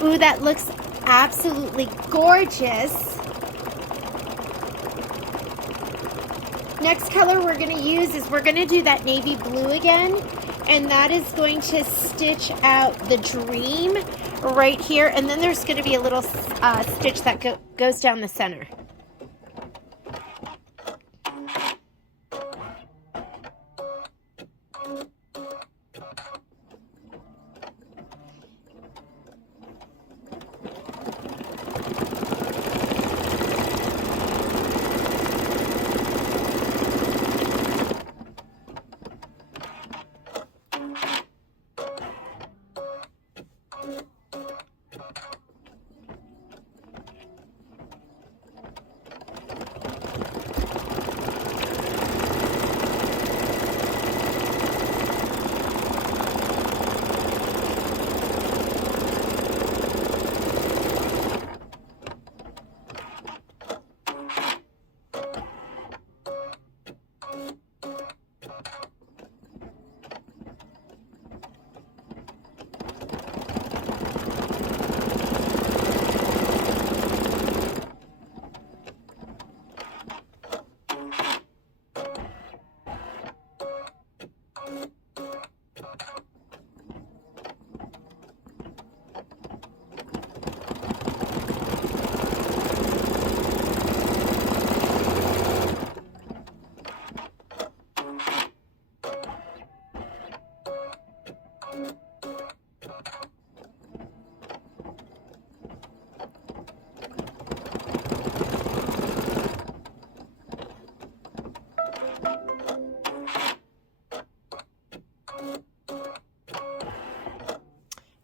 Ooh, that looks absolutely gorgeous. Next color we're going to use is we're going to do that navy blue again, and that is going to stitch out the dream right here, and then there's going to be a little stitch that goes down the center.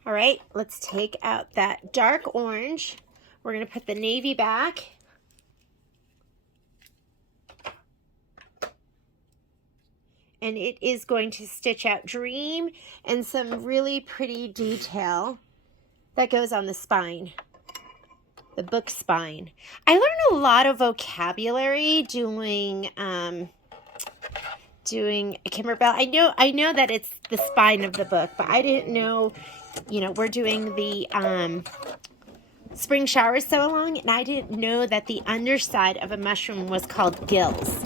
All right, let's take out that dark orange. We're going to put the navy back. And it is going to stitch out dream and some really pretty detail that goes on the spine, the book spine. I learned a lot of vocabulary doing Kimberbell. I know that it's the spine of the book, but I didn't know, you know, we're doing the spring showers so long, and I didn't know that the underside of a mushroom was called gills.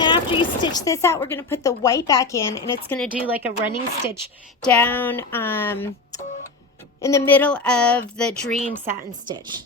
After you stitch this out, we're going to put the white back in, and it's going to do like a running stitch down in the middle of the dream satin stitch.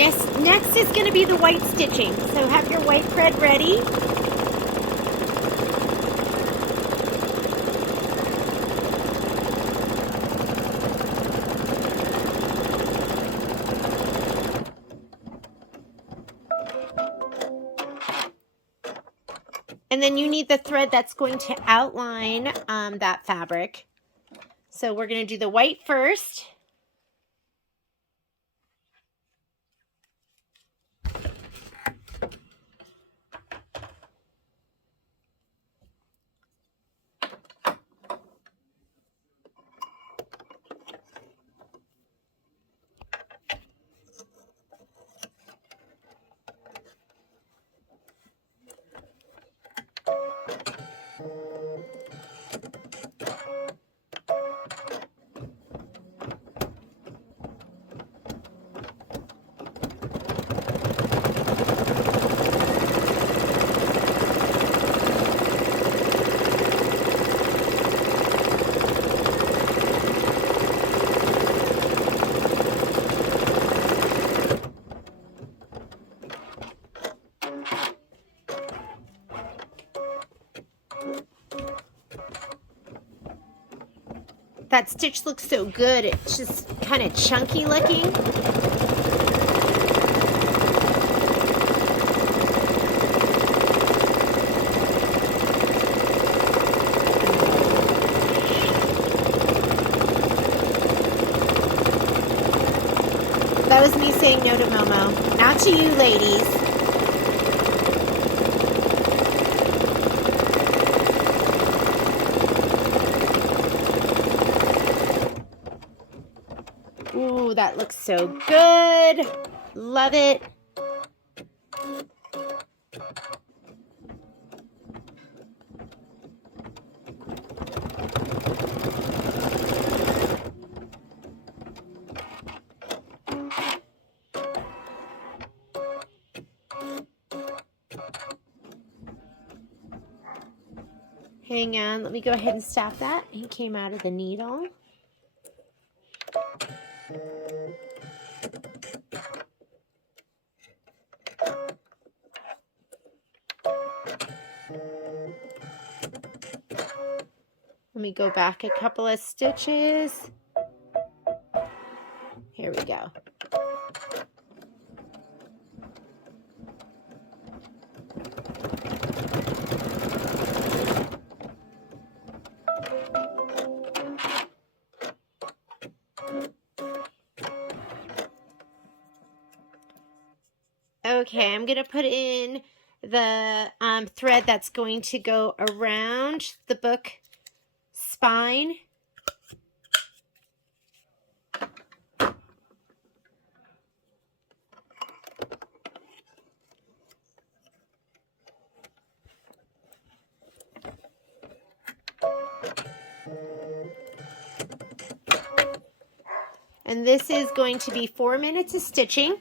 Next is going to be the white stitching. So have your white thread ready. And then you need the thread that's going to outline that fabric. So we're going to do the white first. That stitch looks so good. It's just kind of chunky looking. That was me saying no to Momo. Now to you, ladies. Ooh, that looks so good. Love it. Hang on, let me go ahead and stop that. He came out of the needle. Let me go back a couple of stitches. Here we go. Okay, I'm going to put in the thread that's going to go around the book spine. And this is going to be 4 minutes of stitching.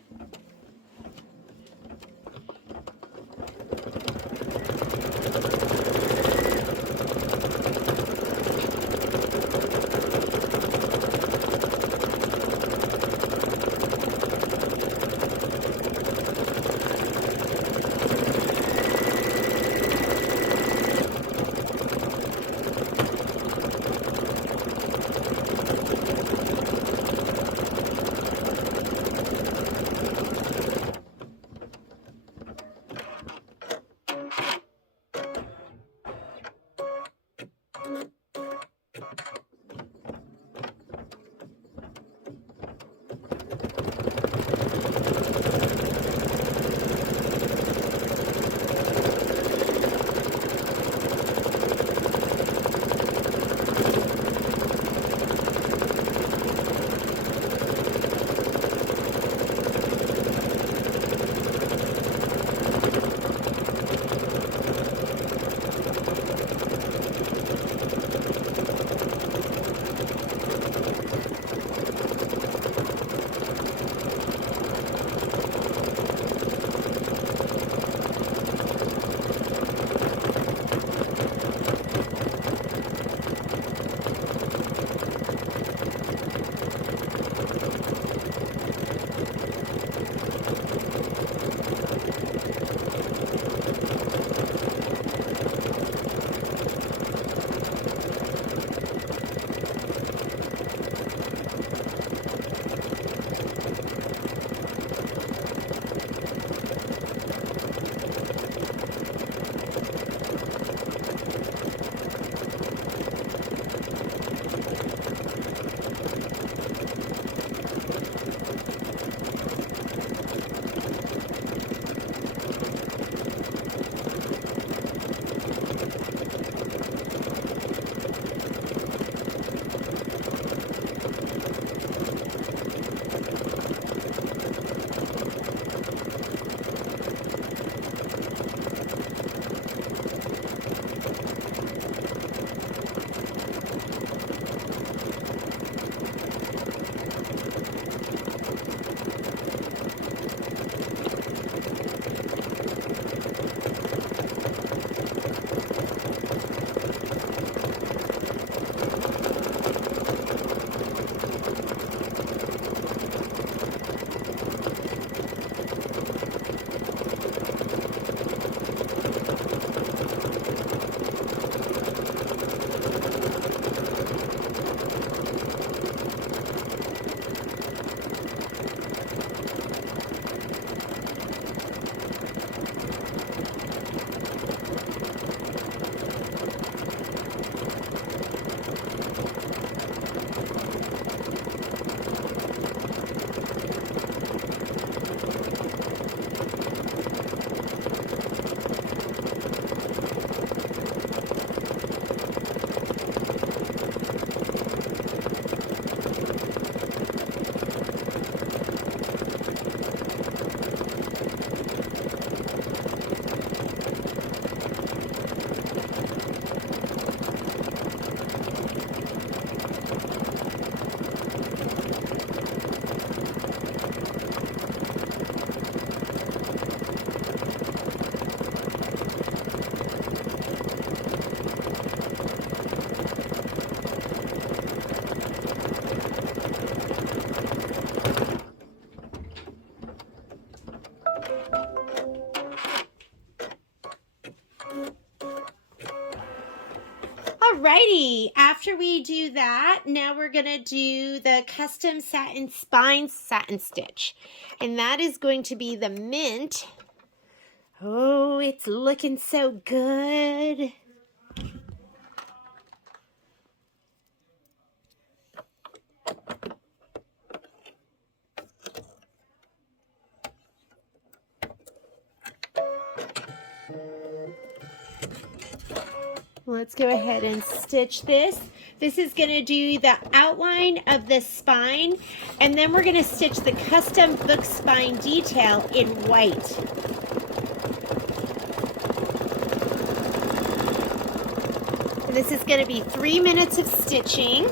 Alrighty, after we do that, now we're going to do the custom satin spine satin stitch. And that is going to be the mint. Oh, it's looking so good. Let's go ahead and stitch this. This is going to do the outline of the spine, and then we're going to stitch the custom book spine detail in white. This is going to be 3 minutes of stitching.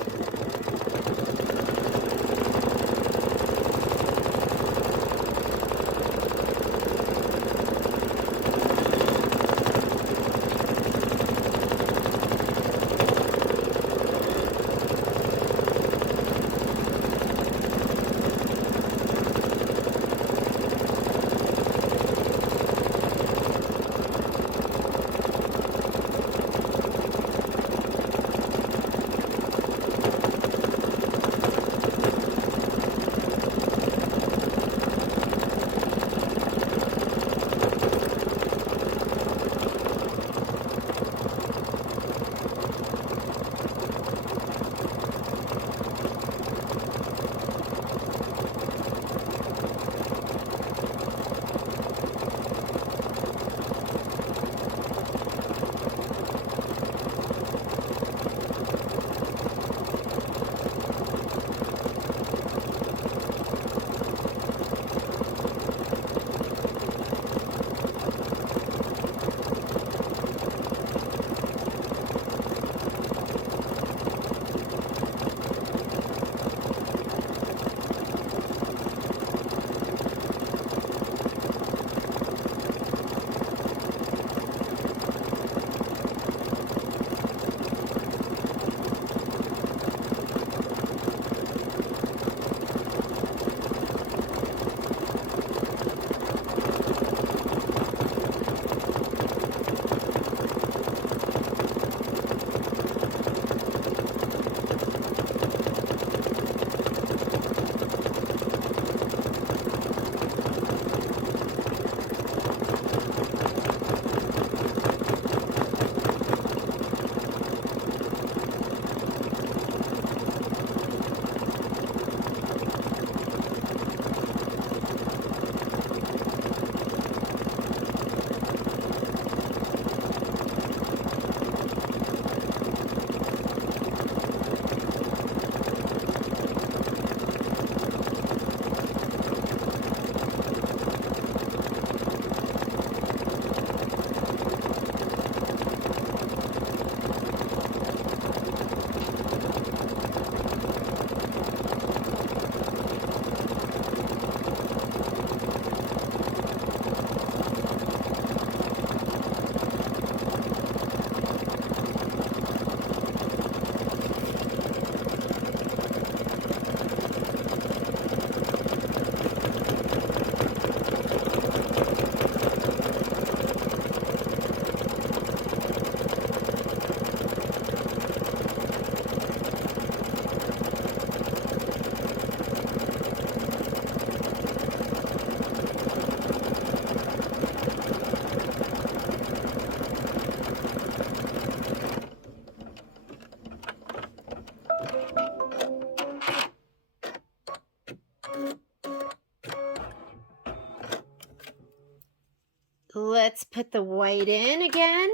Let's put the white in again.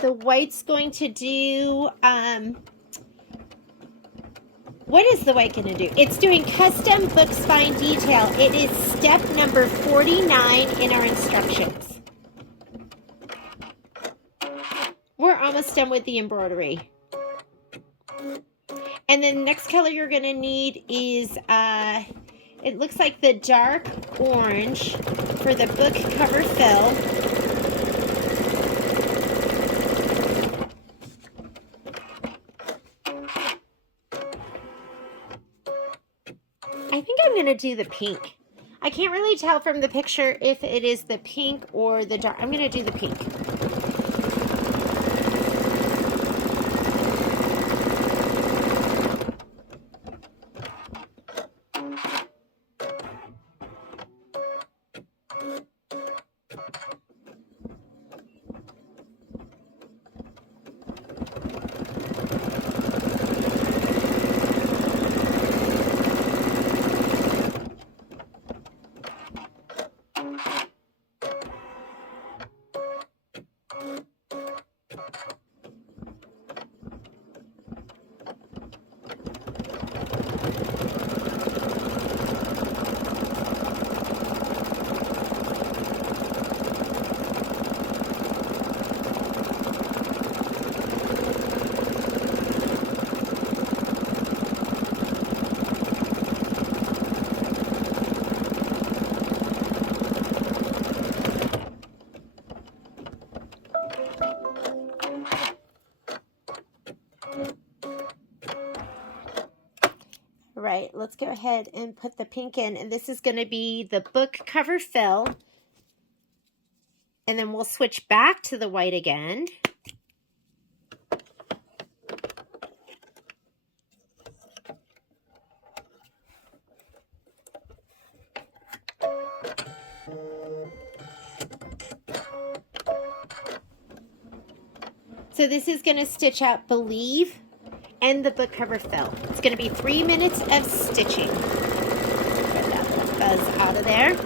The white's going to do, what is the white going to do? It's doing custom book spine detail. It is step number 49 in our instructions. We're almost done with the embroidery. And then the next color you're going to need is, it looks like the dark orange for the book cover fill, I think I'm going to do the pink. I can't really tell from the picture if it is the pink or the dark. I'm going to do the pink. Right, let's go ahead and put the pink in, and this is going to be the book cover fill, and then we'll switch back to the white again. So this is going to stitch out Believe and the book cover fill. It's going to be 3 minutes of stitching. Get that little buzz out of there.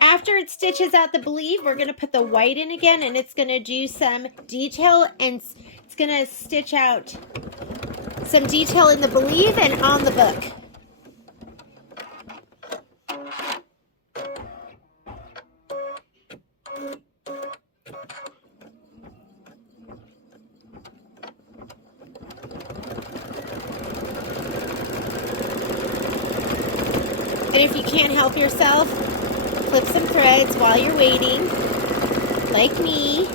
After it stitches out the Believe, we're going to put the white in again, and it's going to do some detail, and it's going to stitch out some detail in the Believe and on the book. And if you can't help yourself, flip some threads while you're waiting, like me.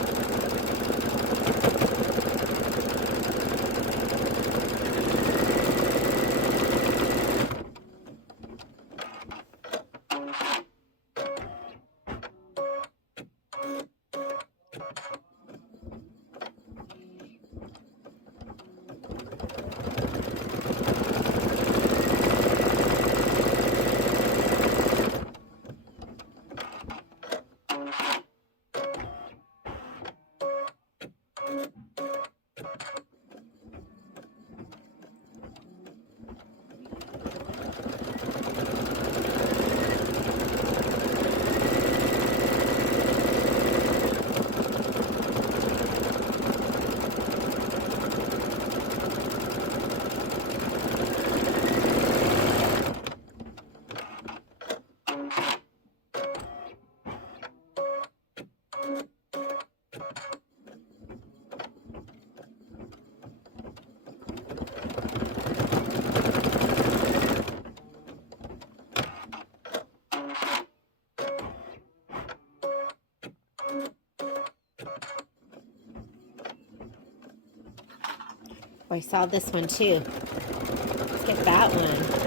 Oh, I saw this one too. Let's get that one.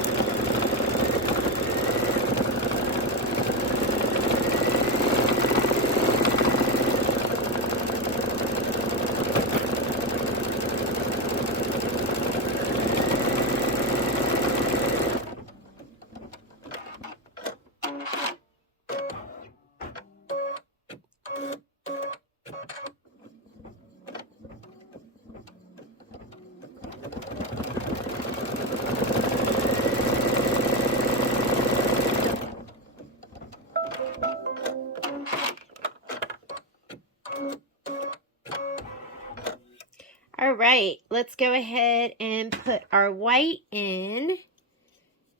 All right, let's go ahead and put our white in,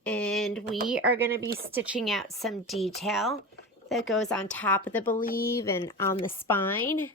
and we are going to be stitching out some detail that goes on top of the believe and on the spine.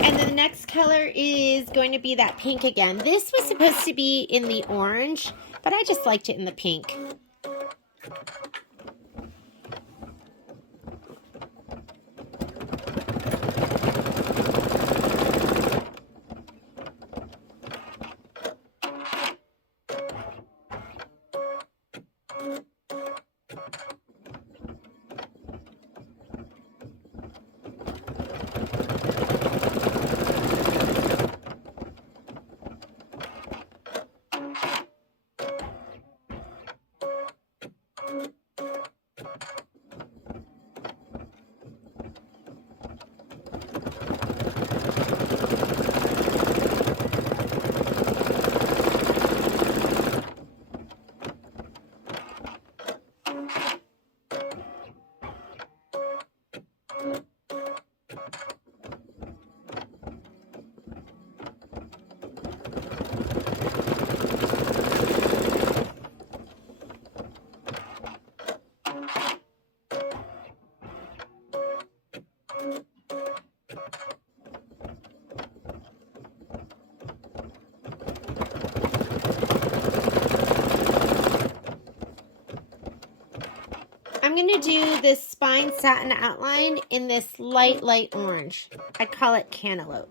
And the next color is going to be that pink again. This was supposed to be in the orange, but I just liked it in the pink. I'm going to do this spine satin outline in this light orange. I call it cantaloupe.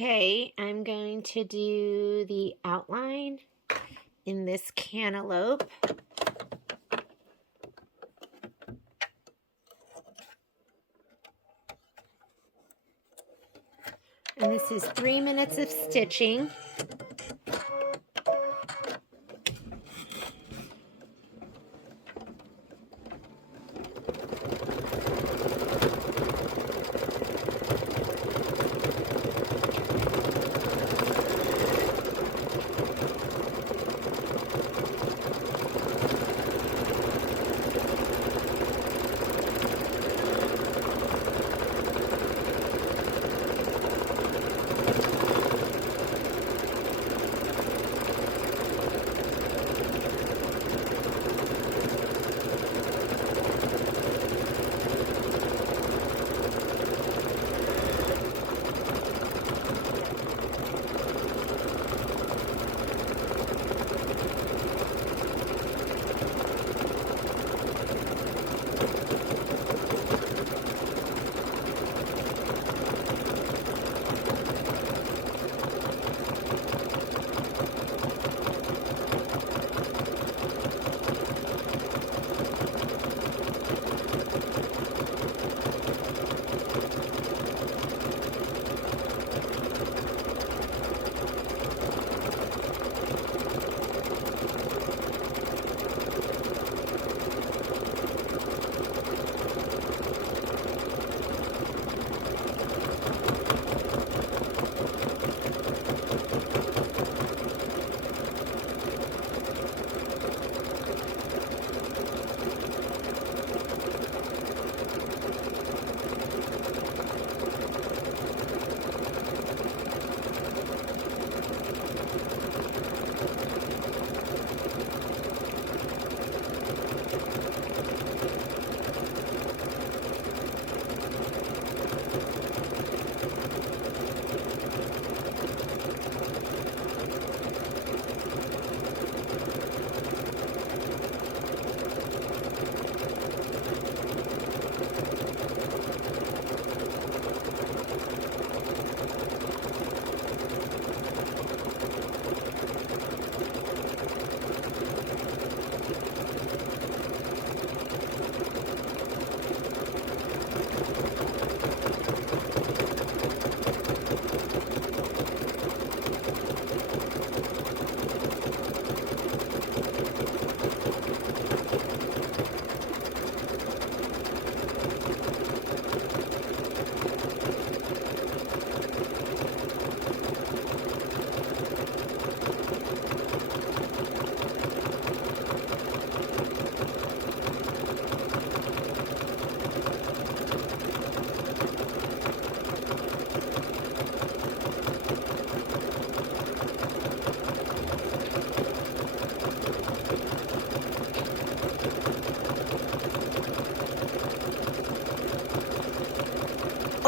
Okay, I'm going to do the outline in this cantaloupe. And this is 3 minutes of stitching.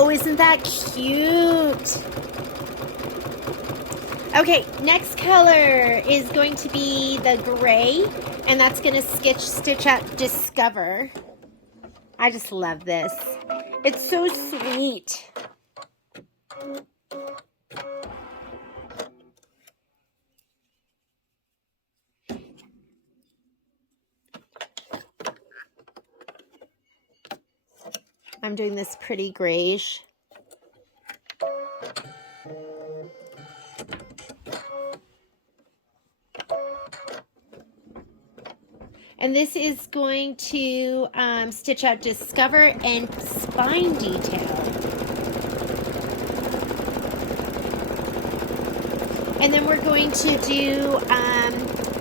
Oh, isn't that cute? Okay, next color is going to be the gray, and that's going to stitch out Discover. I just love this. It's so sweet. I'm doing this pretty grayish. And this is going to stitch out Discover and Spine Detail. And then we're going to do,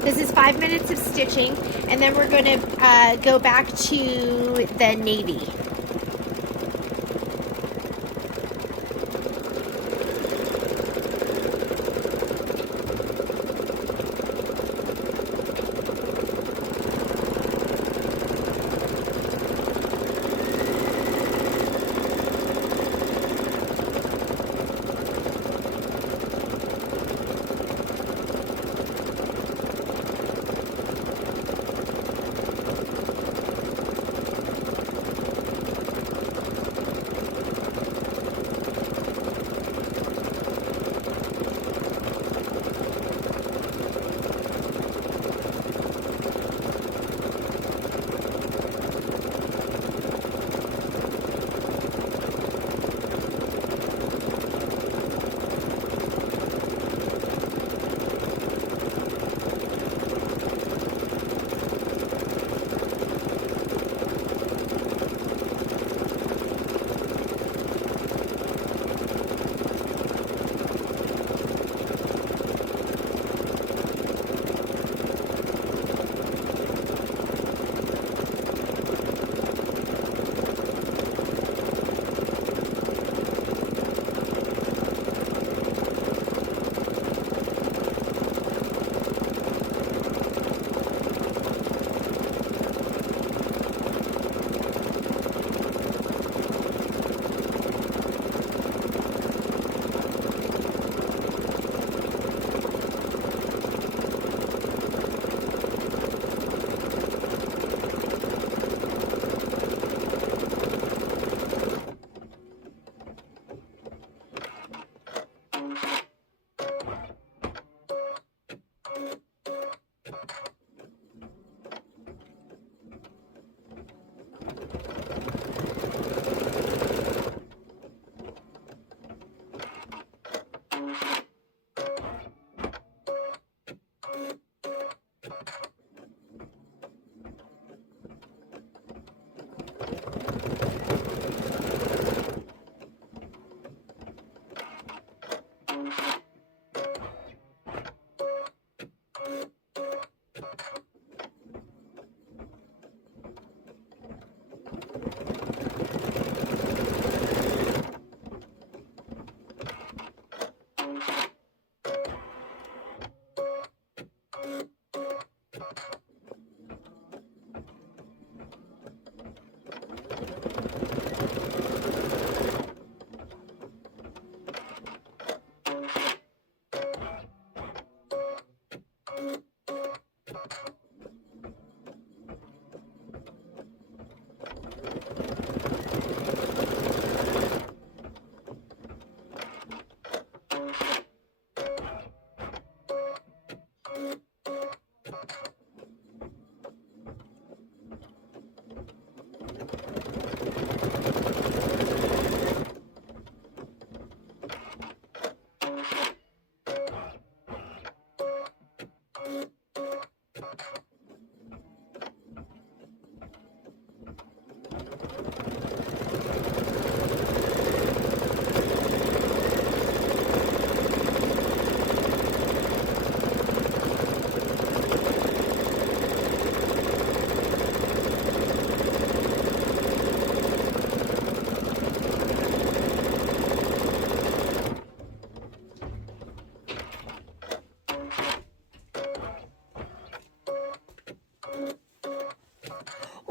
this is 5 minutes of stitching, and then we're going to go back to the navy.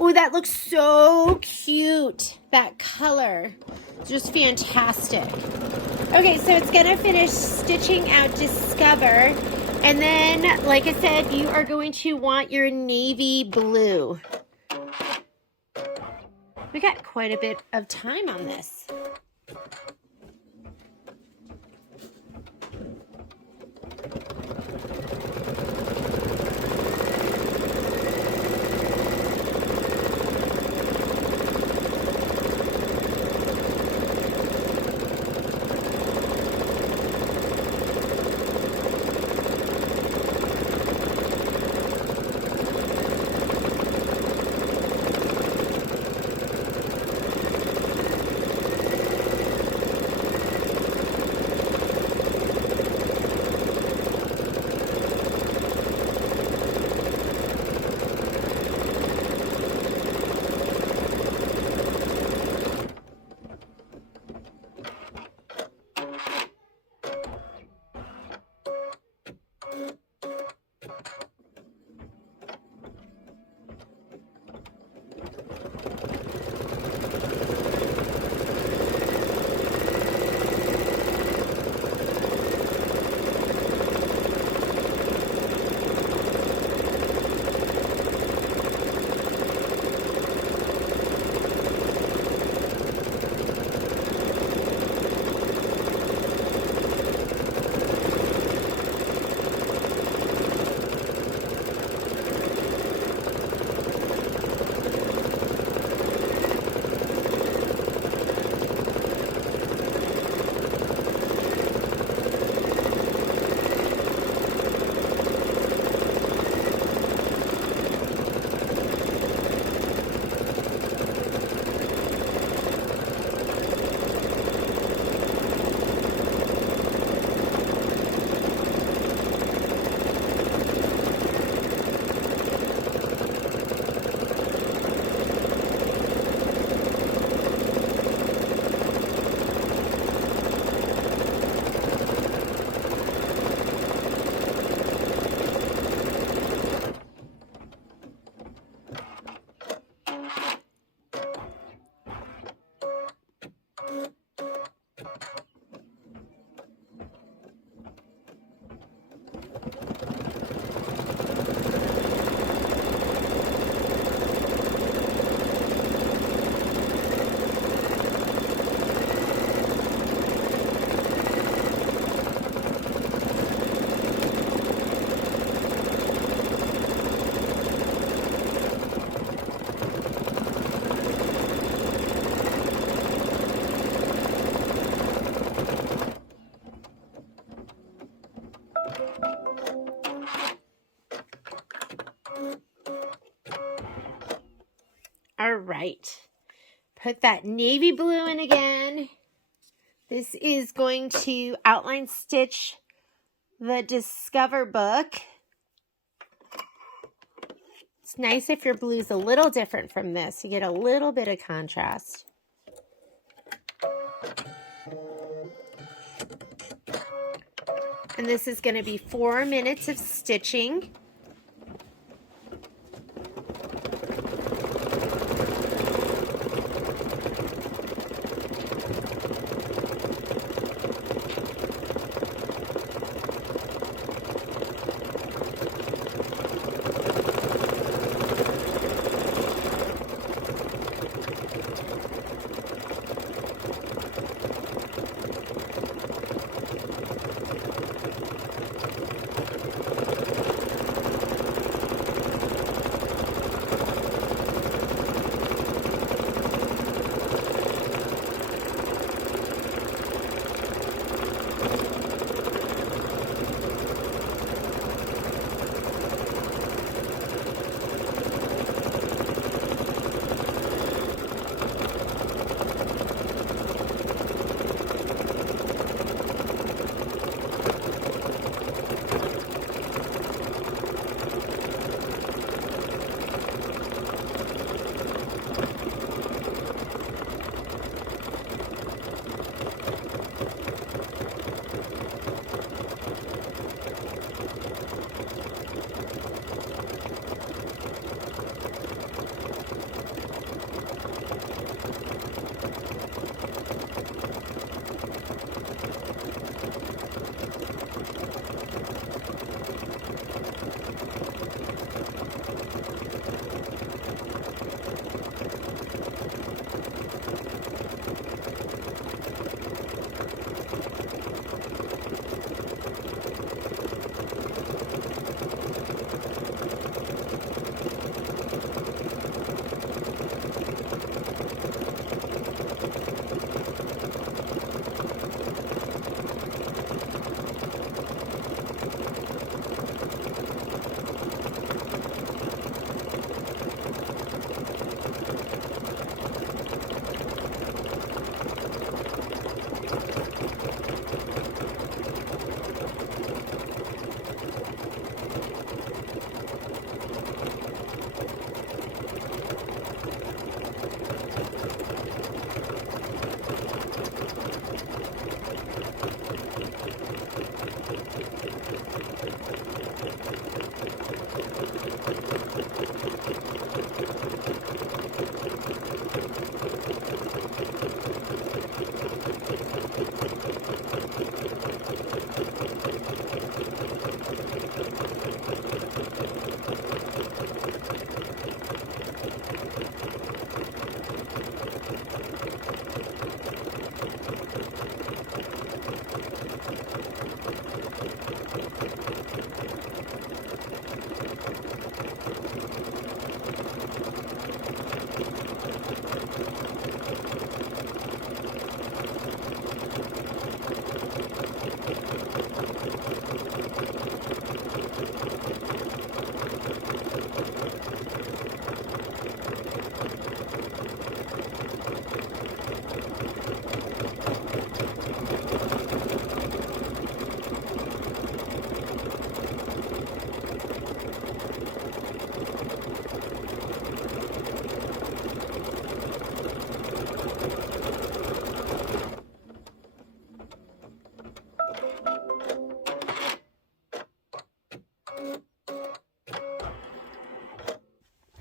Oh, that looks so cute. That color. Just fantastic. Okay, so it's going to finish stitching out Discover. And then, like I said, you are going to want your navy blue. We got quite a bit of time on this. right. Put that navy blue in again. This is going to outline stitch the Discover book. It's nice if your blue's a little different from this. You get a little bit of contrast. And this is going to be 4 minutes of stitching.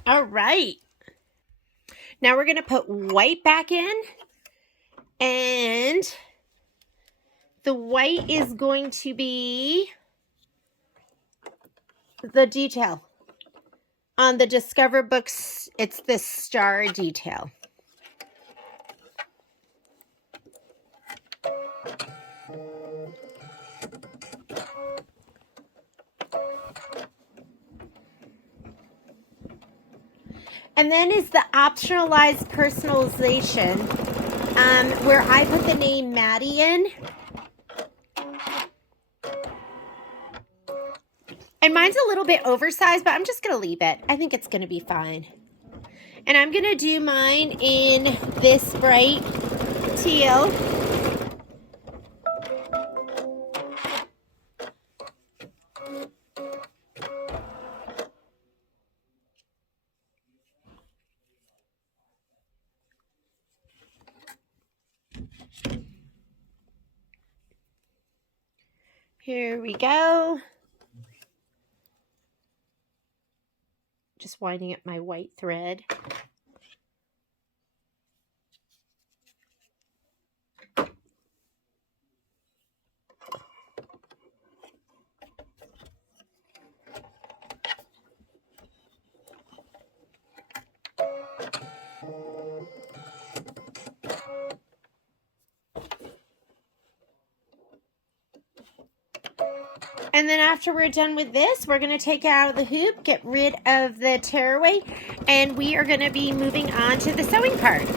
All right. Now we're going to put white back in, and the white is going to be the detail. On the Discover books, it's this star detail. And then is the optionalized personalization, where I put the name Maddie in. And mine's a little bit oversized, but I'm just going to leave it. I think it's going to be fine. And I'm going to do mine in this bright teal. Here we go. Just winding up my white thread. And then after we're done with this, we're going to take it out of the hoop, get rid of the tearaway, and we are going to be moving on to the sewing part.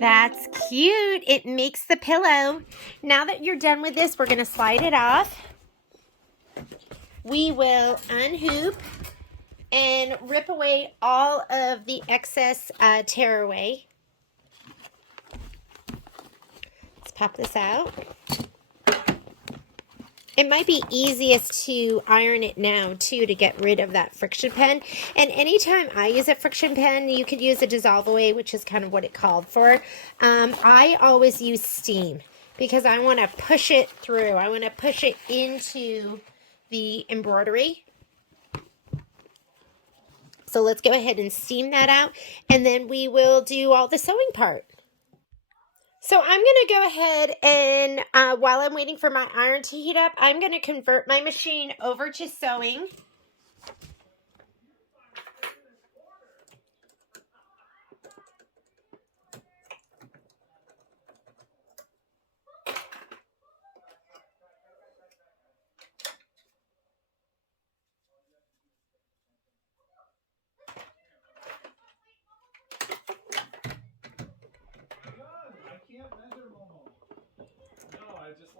That's cute. It makes the pillow. Now that you're done with this, we're going to slide it off. We will unhoop and rip away all of the excess tearaway. Let's pop this out. It might be easiest to iron it now, too, to get rid of that friction pen. And anytime I use a friction pen, you could use a dissolve away, which is kind of what it called for. I always use steam because I want to push it through. I want to push it into the embroidery. So let's go ahead and steam that out, and then we will do all the sewing part. So I'm going to go ahead and while I'm waiting for my iron to heat up, I'm going to convert my machine over to sewing.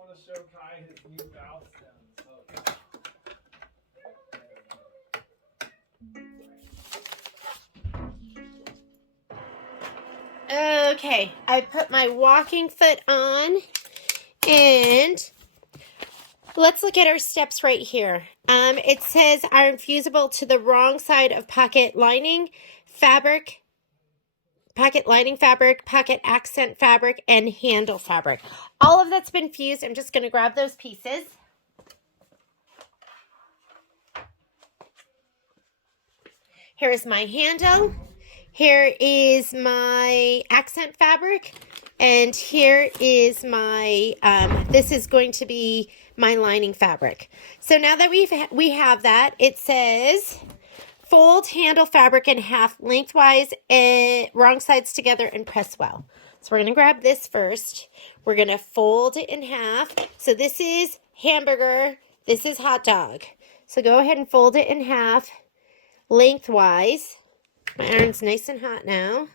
want to show Kai his new valve stems. Okay, I put my walking foot on, and let's look at our steps right here. It says iron fusible to the wrong side of pocket lining fabric, pocket lining fabric, pocket accent fabric, and handle fabric. All of that's been fused. I'm just going to grab those pieces. Here's my handle. Here is my accent fabric. And here is my, this is going to be my lining fabric. So now that we have that, it says fold handle fabric in half lengthwise and wrong sides together and press well. So we're going to grab this first. We're going to fold it in half. So this is hamburger. This is hot dog. So go ahead and fold it in half lengthwise. My iron's nice and hot now.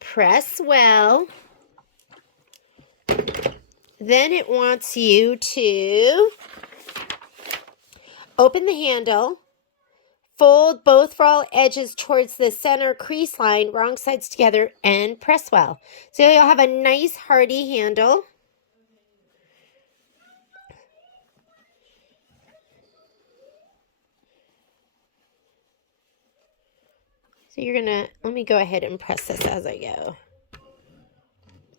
Press well. Then it wants you to open the handle, fold both raw edges towards the center crease line, wrong sides together, and press well. So you'll have a nice hearty handle. So you're gonna, let me go ahead and press this as I go.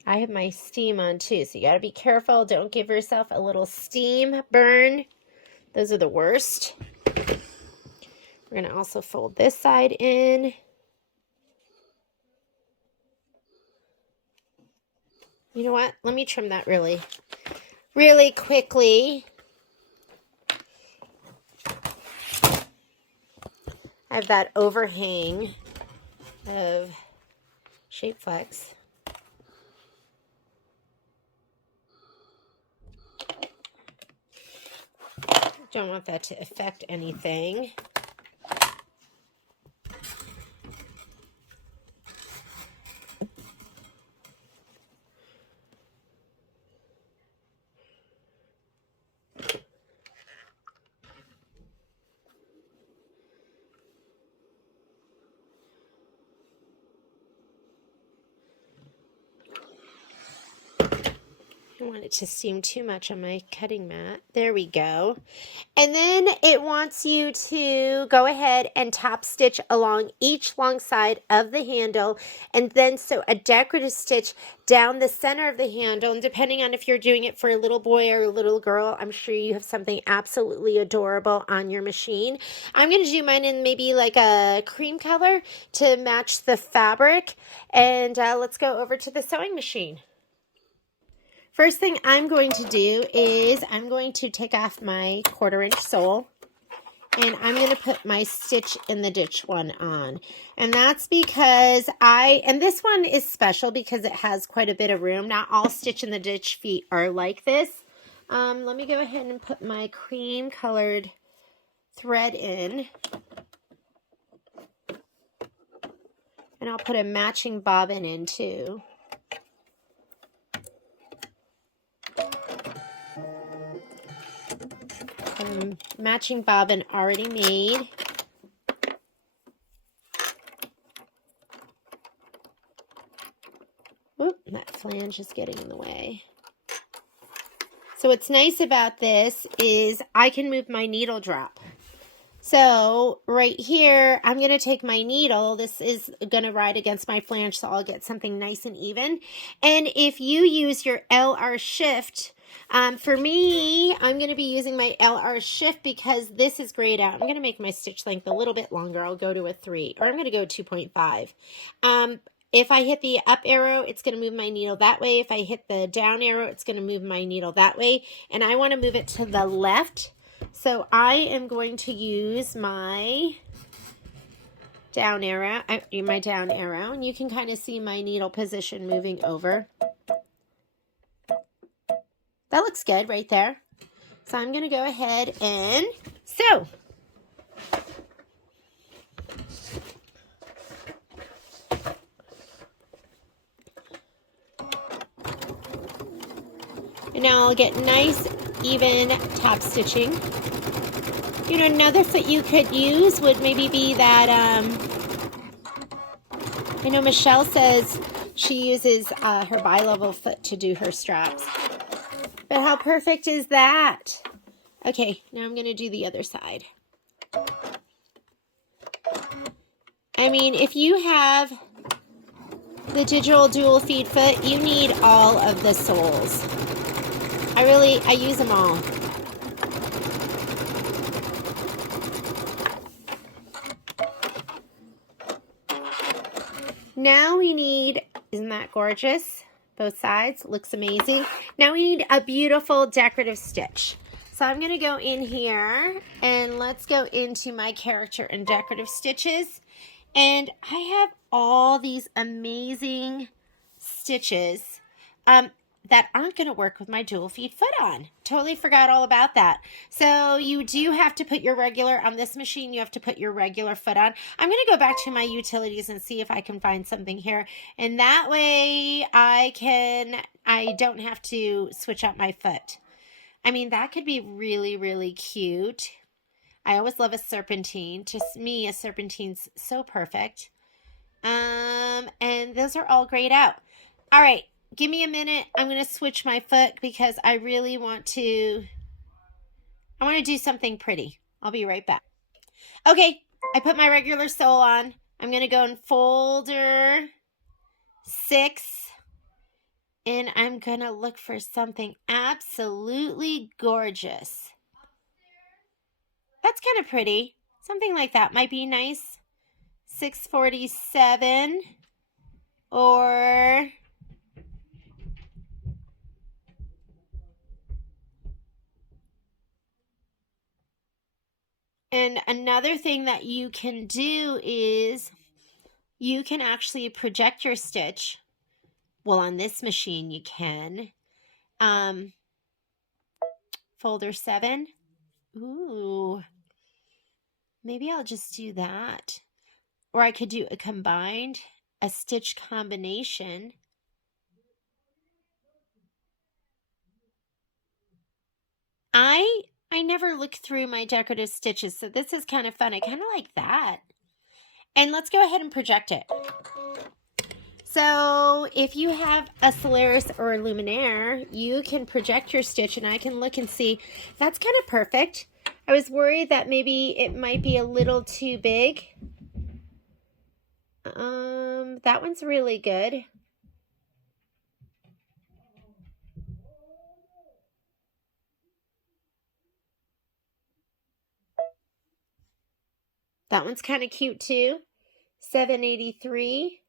I have my steam on too, so you gotta be careful. Don't give yourself a little steam burn. Those are the worst. We're gonna also fold this side in. You know what? Let me trim that really quickly. I have that overhang of shape flex. Don't want that to affect anything. I don't want it to steam too much on my cutting mat. There we go. And then it wants you to go ahead and top stitch along each long side of the handle, and then sew a decorative stitch down the center of the handle. And depending on if you're doing it for a little boy or a little girl, I'm sure you have something absolutely adorable on your machine. I'm going to do mine in maybe like a cream color to match the fabric. And let's go over to the sewing machine. First thing I'm going to do is I'm going to take off my 1/4 inch sole, and I'm going to put my stitch in the ditch one on. And that's because and this one is special because it has quite a bit of room. Not all stitch in the ditch feet are like this. Let me go ahead and put my cream colored thread in. And I'll put a matching bobbin in too. Matching bobbin already made. Whoop, that flange is getting in the way. So what's nice about this is I can move my needle drop. So right here, I'm going to take my needle. This is going to ride against my flange, so I'll get something nice and even. And if you use your LR shift, for me, I'm going to be using my LR shift because this is grayed out. I'm going to make my stitch length a little bit longer. I'll go to a 3, or I'm going to go 2.5. If I hit the up arrow, it's going to move my needle that way. If I hit the down arrow, it's going to move my needle that way. And I want to move it to the left. So I am going to use my down arrow, and you can kind of see my needle position moving over. That looks good right there. So I'm going to go ahead and sew. Now I'll get nice, even top stitching. You know, another foot you could use would maybe be that, I know Michelle says she uses her bi-level foot to do her straps. But how perfect is that? Okay, now I'm going to do the other side. I mean, if you have the digital dual feed foot, you need all of the soles. I use them all. Now we need, isn't that gorgeous? Both sides, looks amazing. Now we need a beautiful decorative stitch. So I'm gonna go in here and let's go into my character and decorative stitches. And I have all these amazing stitches that aren't going to work with my dual feed foot on. Totally forgot all about that. So you do have to put your regular, on this machine, you have to put your regular foot on. I'm going to go back to my utilities and see if I can find something here. And that way I don't have to switch out my foot. I mean, that could be really, really cute. I always love a serpentine. To me, a serpentine's so perfect. And those are all grayed out. All right, give me a minute. I'm going to switch my foot because I really want to do something pretty. I'll be right back. Okay, I put my regular sole on. I'm going to go in folder 6. And I'm going to look for something absolutely gorgeous. That's kind of pretty. Something like that might be nice. 647 or and another thing that you can do is you can actually project your stitch. Well, on this machine you can. Folder 7. Ooh. Maybe I'll just do that. Or I could do a stitch combination. I never look through my decorative stitches, so this is kind of fun. I kind of like that. And let's go ahead and project it. So if you have a Solaris or a Luminaire, you can project your stitch and I can look and see. That's kind of perfect. I was worried that maybe it might be a little too big. That one's really good. That one's kind of cute too. 783.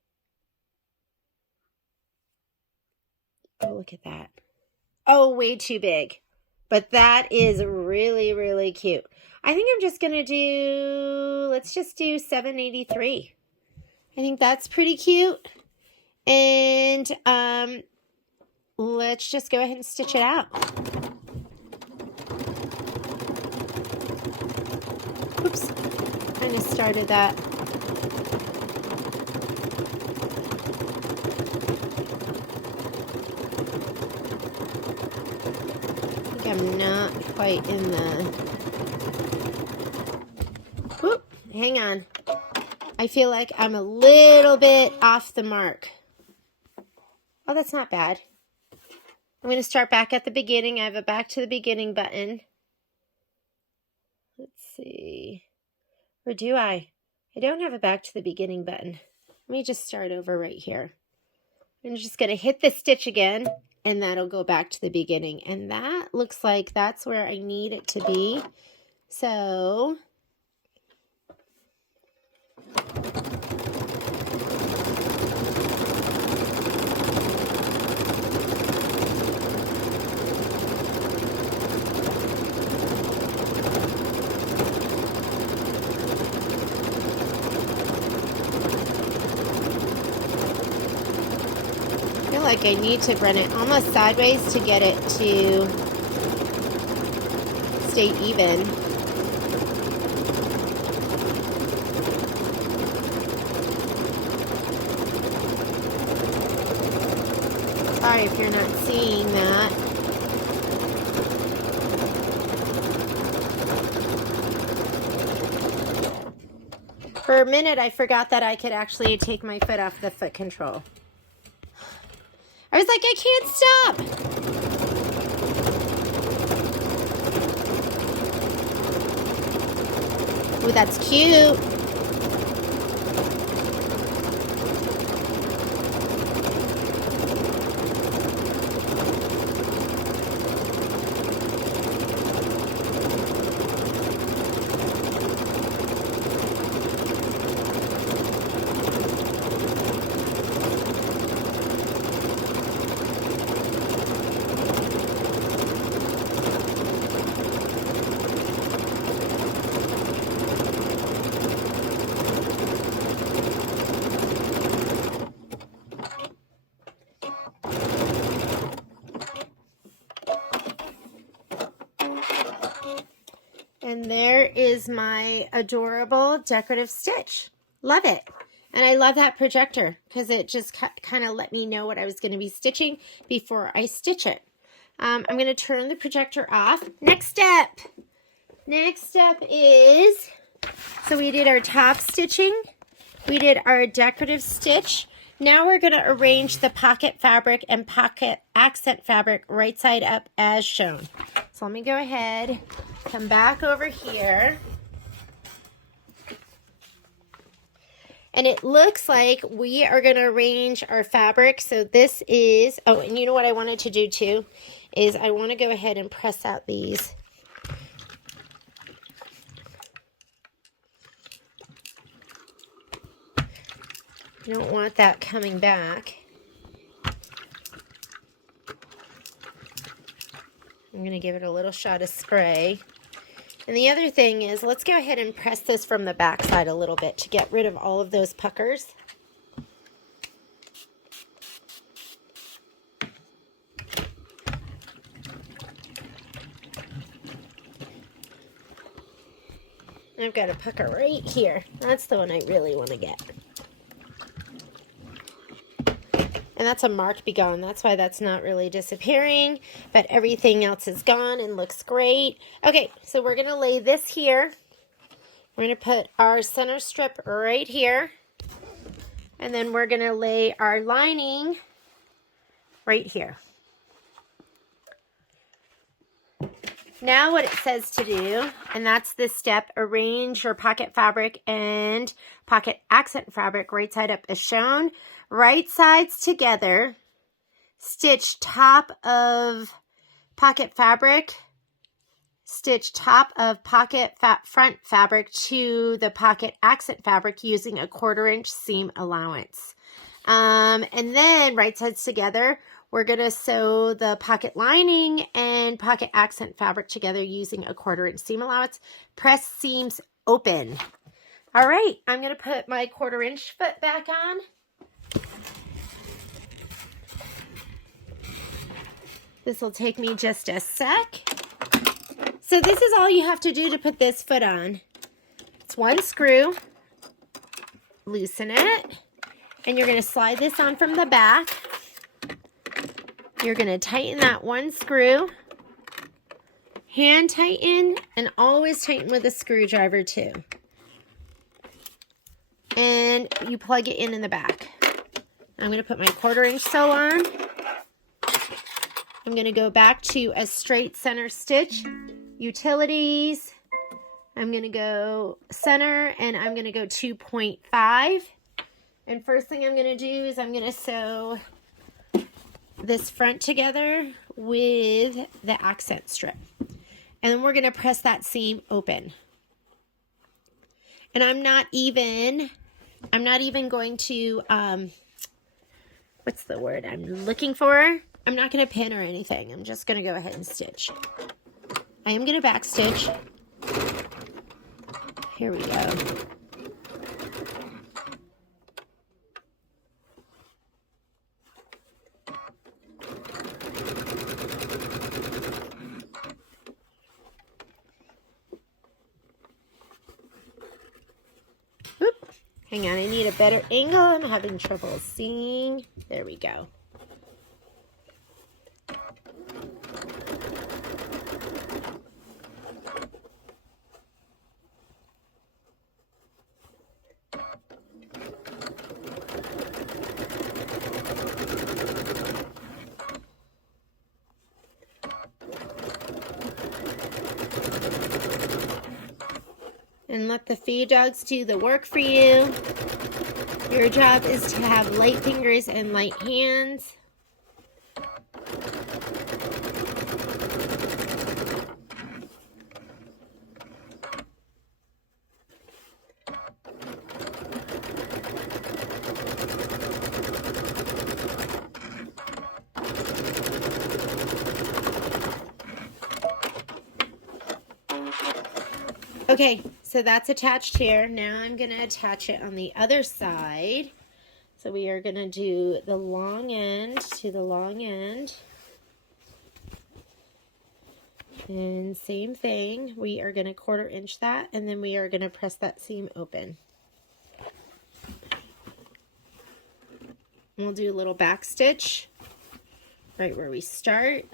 Oh, look at that. Oh, way too big. But that is really, really cute. I think I'm just going to do, let's just do 783. I think that's pretty cute. And let's just go ahead and stitch it out. Oops, kind of started that. I think I'm not quite in the... Whoop, hang on. I feel like I'm a little bit off the mark. Oh, that's not bad. I'm going to start back at the beginning. I have a back to the beginning button. Let's see. Or do I? I don't have a back to the beginning button. Let me just start over right here. I'm just going to hit the stitch again, and that'll go back to the beginning. And that looks like that's where I need it to be. So... like I need to run it almost sideways to get it to stay even. Sorry if you're not seeing that. For a minute, I forgot that I could actually take my foot off the foot control. I was like, I can't stop. Ooh, that's cute. And there is my adorable decorative stitch. Love it. And I love that projector because it just kind of let me know what I was going to be stitching before I stitch it. I'm going to turn the projector off. Next step is, so we did our top stitching. We did our decorative stitch. Now we're going to arrange the pocket fabric and pocket accent fabric right side up as shown. So let me go ahead, come back over here. And it looks like we are going to arrange our fabric. So this is, oh, and you know what I wanted to do too, is I want to go ahead and press out these. You don't want that coming back. I'm going to give it a little shot of spray. And the other thing is, let's go ahead and press this from the back side a little bit to get rid of all of those puckers. I've got a pucker right here. That's the one I really want to get. And that's a mark be gone. That's why that's not really disappearing. But everything else is gone and looks great. Okay, so we're going to lay this here. We're going to put our center strip right here. And then we're going to lay our lining right here. Now what it says to do, and that's this step, arrange your pocket fabric and pocket accent fabric right side up as shown. Right sides together, stitch top of pocket fabric, stitch top of pocket front fabric to the pocket accent fabric using a 1/4 inch seam allowance. And then right sides together, we're going to sew the pocket lining and pocket accent fabric together using a 1/4 inch seam allowance. Press seams open. All right, I'm going to put my 1/4 inch foot back on. This will take me just a sec. So this is all you have to do to put this foot on. It's one screw. Loosen it. And you're going to slide this on from the back. You're going to tighten that one screw. Hand tighten, and always tighten with a screwdriver too. And you plug it in the back. I'm going to put my 1/4 inch sew on. I'm going to go back to a straight center stitch. Utilities. I'm going to go center, and I'm going to go 2.5. And first thing I'm going to do is I'm going to sew this front together with the accent strip. And then we're going to press that seam open. And I'm not even going to, what's the word I'm looking for? I'm not going to pin or anything. I'm just going to go ahead and stitch. I am going to back stitch. Here we go. Oop. Hang on, I need a better angle. I'm having trouble seeing. There we go. And let the feed dogs do the work for you. Your job is to have light fingers and light hands. Okay, so that's attached here. Now I'm going to attach it on the other side. So we are going to do the long end to the long end. And same thing, we are going to 1/4 inch that, and then we are going to press that seam open. We'll do a little back stitch right where we start.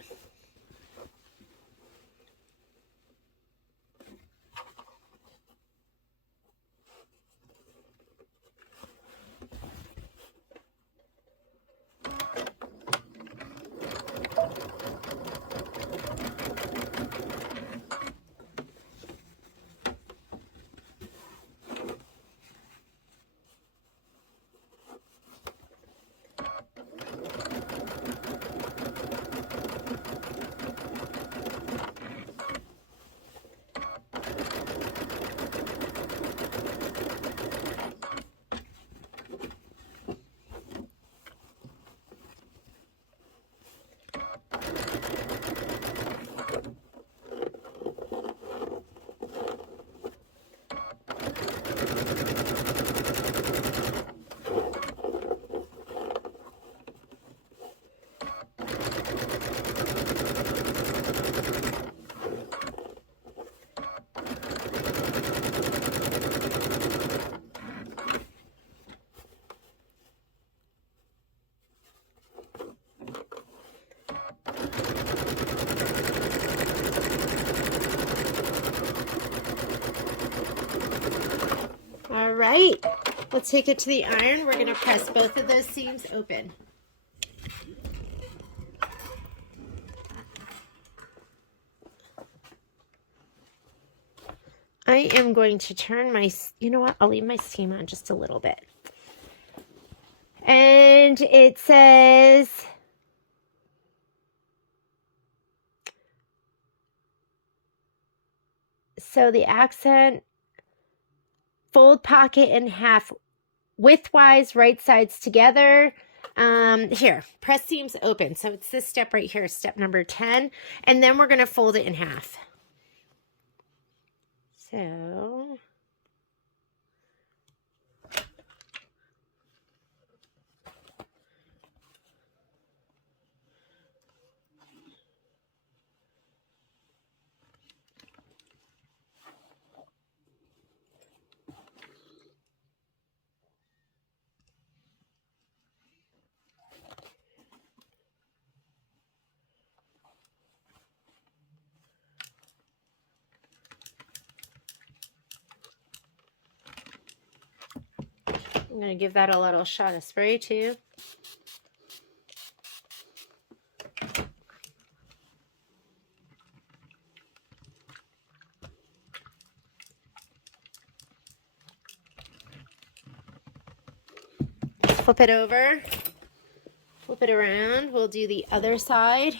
All right, let's take it to the iron. We're going to press both of those seams open. I am going to turn my, you know what, I'll leave my seam on just a little bit. And it says, so the accent, fold pocket in half widthwise, right sides together. Here, press seams open. So it's this step right here, step number 10. And then we're going to fold it in half. So I'm going to give that a little shot of spray too. Flip it over, flip it around. We'll do the other side.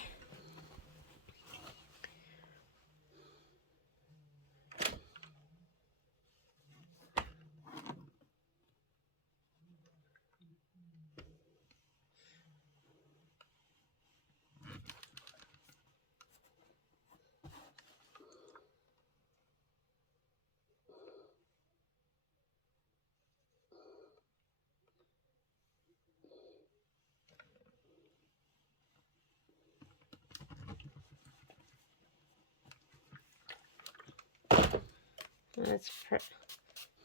Let's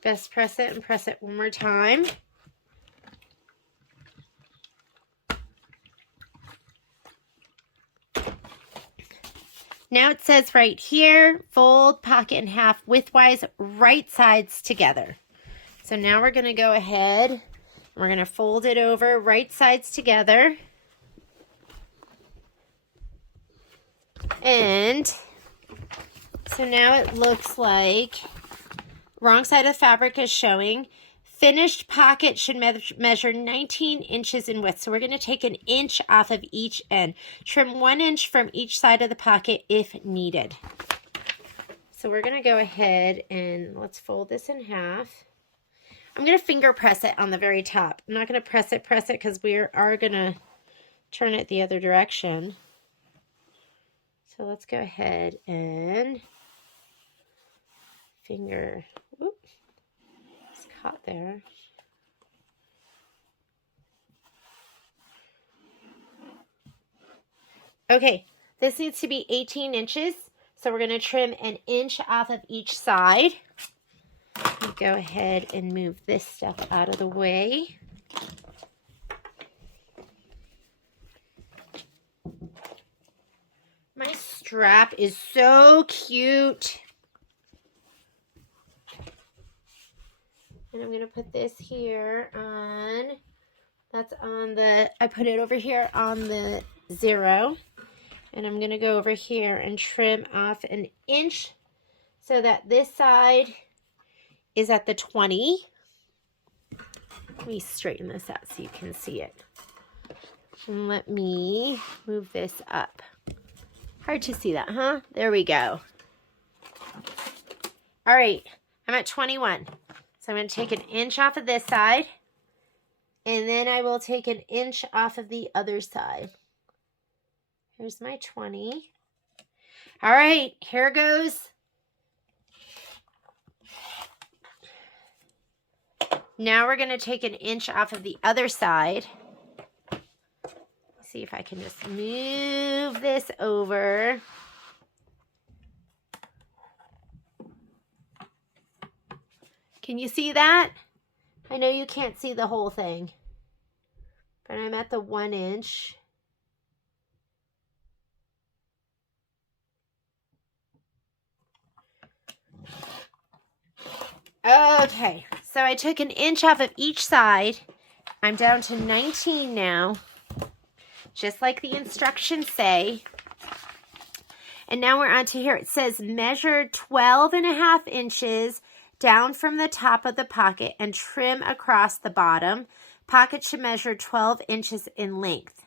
best press it and press it one more time. Now it says right here, fold pocket in half widthwise, right sides together. So now we're going to go ahead and we're going to fold it over, right sides together. And so now it looks like Wrong side of the fabric is showing. Finished pocket should measure 19 inches in width. So we're going to take an inch off of each end. Trim 1 inch from each side of the pocket if needed. So we're going to go ahead and let's fold this in half. I'm going to finger press it on the very top. I'm not going to press it because we are going to turn it the other direction. So let's go ahead and finger, whoop, it's caught there. Okay, this needs to be 18 inches. So we're going to trim an inch off of each side. Go ahead and move this stuff out of the way. My strap is so cute. And I'm going to put this here on, that's on the, I put it over here on the 0. And I'm going to go over here and trim off an inch so that this side is at the 20. Let me straighten this out so you can see it. And let me move this up. Hard to see that, huh? There we go. All right, I'm at 21. So I'm going to take an inch off of this side, and then I will take an inch off of the other side. Here's my 20. All right, here goes. Now we're going to take an inch off of the other side. See if I can just move this over. Can you see that? I know you can't see the whole thing, but I'm at the 1 inch. Okay, so I took an inch off of each side. I'm down to 19 now, just like the instructions say. And now we're on to here. It says measure 12.5 inches down from the top of the pocket and trim across the bottom. Pocket should measure 12 inches in length.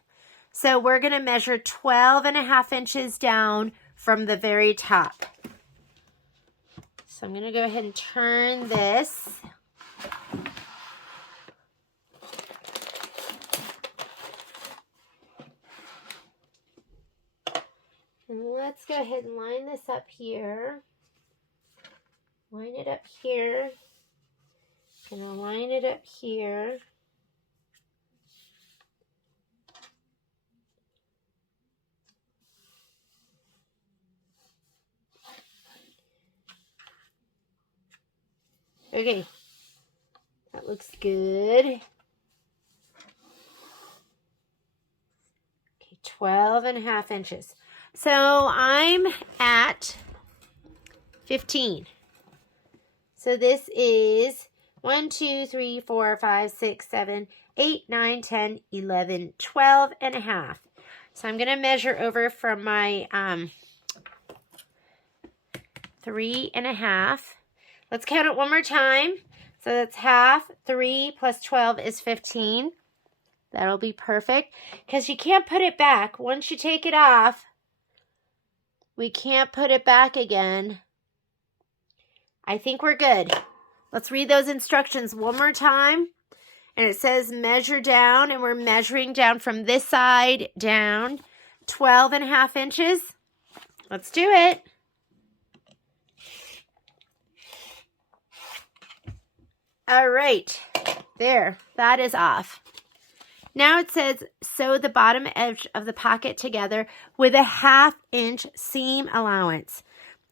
So we're going to measure 12.5 inches down from the very top. So I'm going to go ahead and turn this. And let's go ahead and line this up here. Line it up here. And I'll line it up here. Okay, that looks good. Okay, 12.5 inches. So I'm at 15. So this is 1, 2, 3, 4, 5, 6, 7, 8, 9, 10, 11, 12.5. So I'm going to measure over from my 3.5. Let's count it one more time. So that's half. 3 plus 12 is 15. That'll be perfect. Because you can't put it back. Once you take it off, we can't put it back again. I think we're good. Let's read those instructions one more time. And it says measure down. And we're measuring down from this side down 12.5 inches. Let's do it. All right, there, that is off. Now it says sew the bottom edge of the pocket together with a 1/2 inch seam allowance.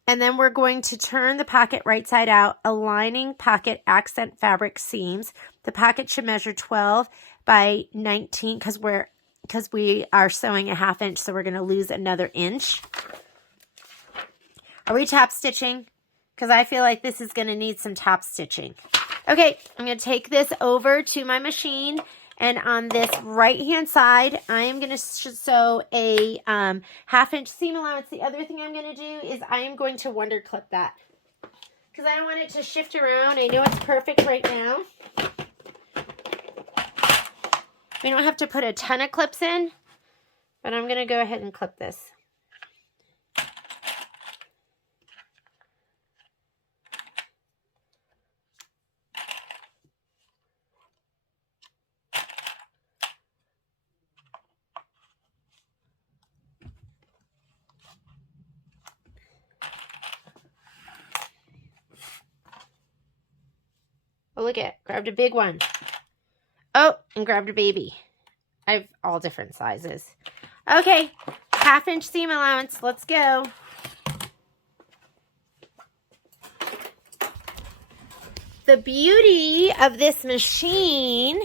And then we're going to turn the pocket right side out, aligning pocket accent fabric seams. The pocket should measure 12 by 19 because we are sewing a 1/2 inch, so we're going to lose another inch. Are we top stitching? Because I feel like this is going to need some top stitching. Okay, I'm going to take this over to my machine, and on this right-hand side, I am going to sew a 1/2 inch seam allowance. The other thing I'm going to do is I am going to wonder clip that. because I don't want it to shift around. I know it's perfect right now. We don't have to put a ton of clips in, but I'm going to go ahead and clip this. Oh, look at, grabbed a big one. Oh, and grabbed a baby. I have all different sizes. Okay, 1/2 inch seam allowance. Let's go. The beauty of this machine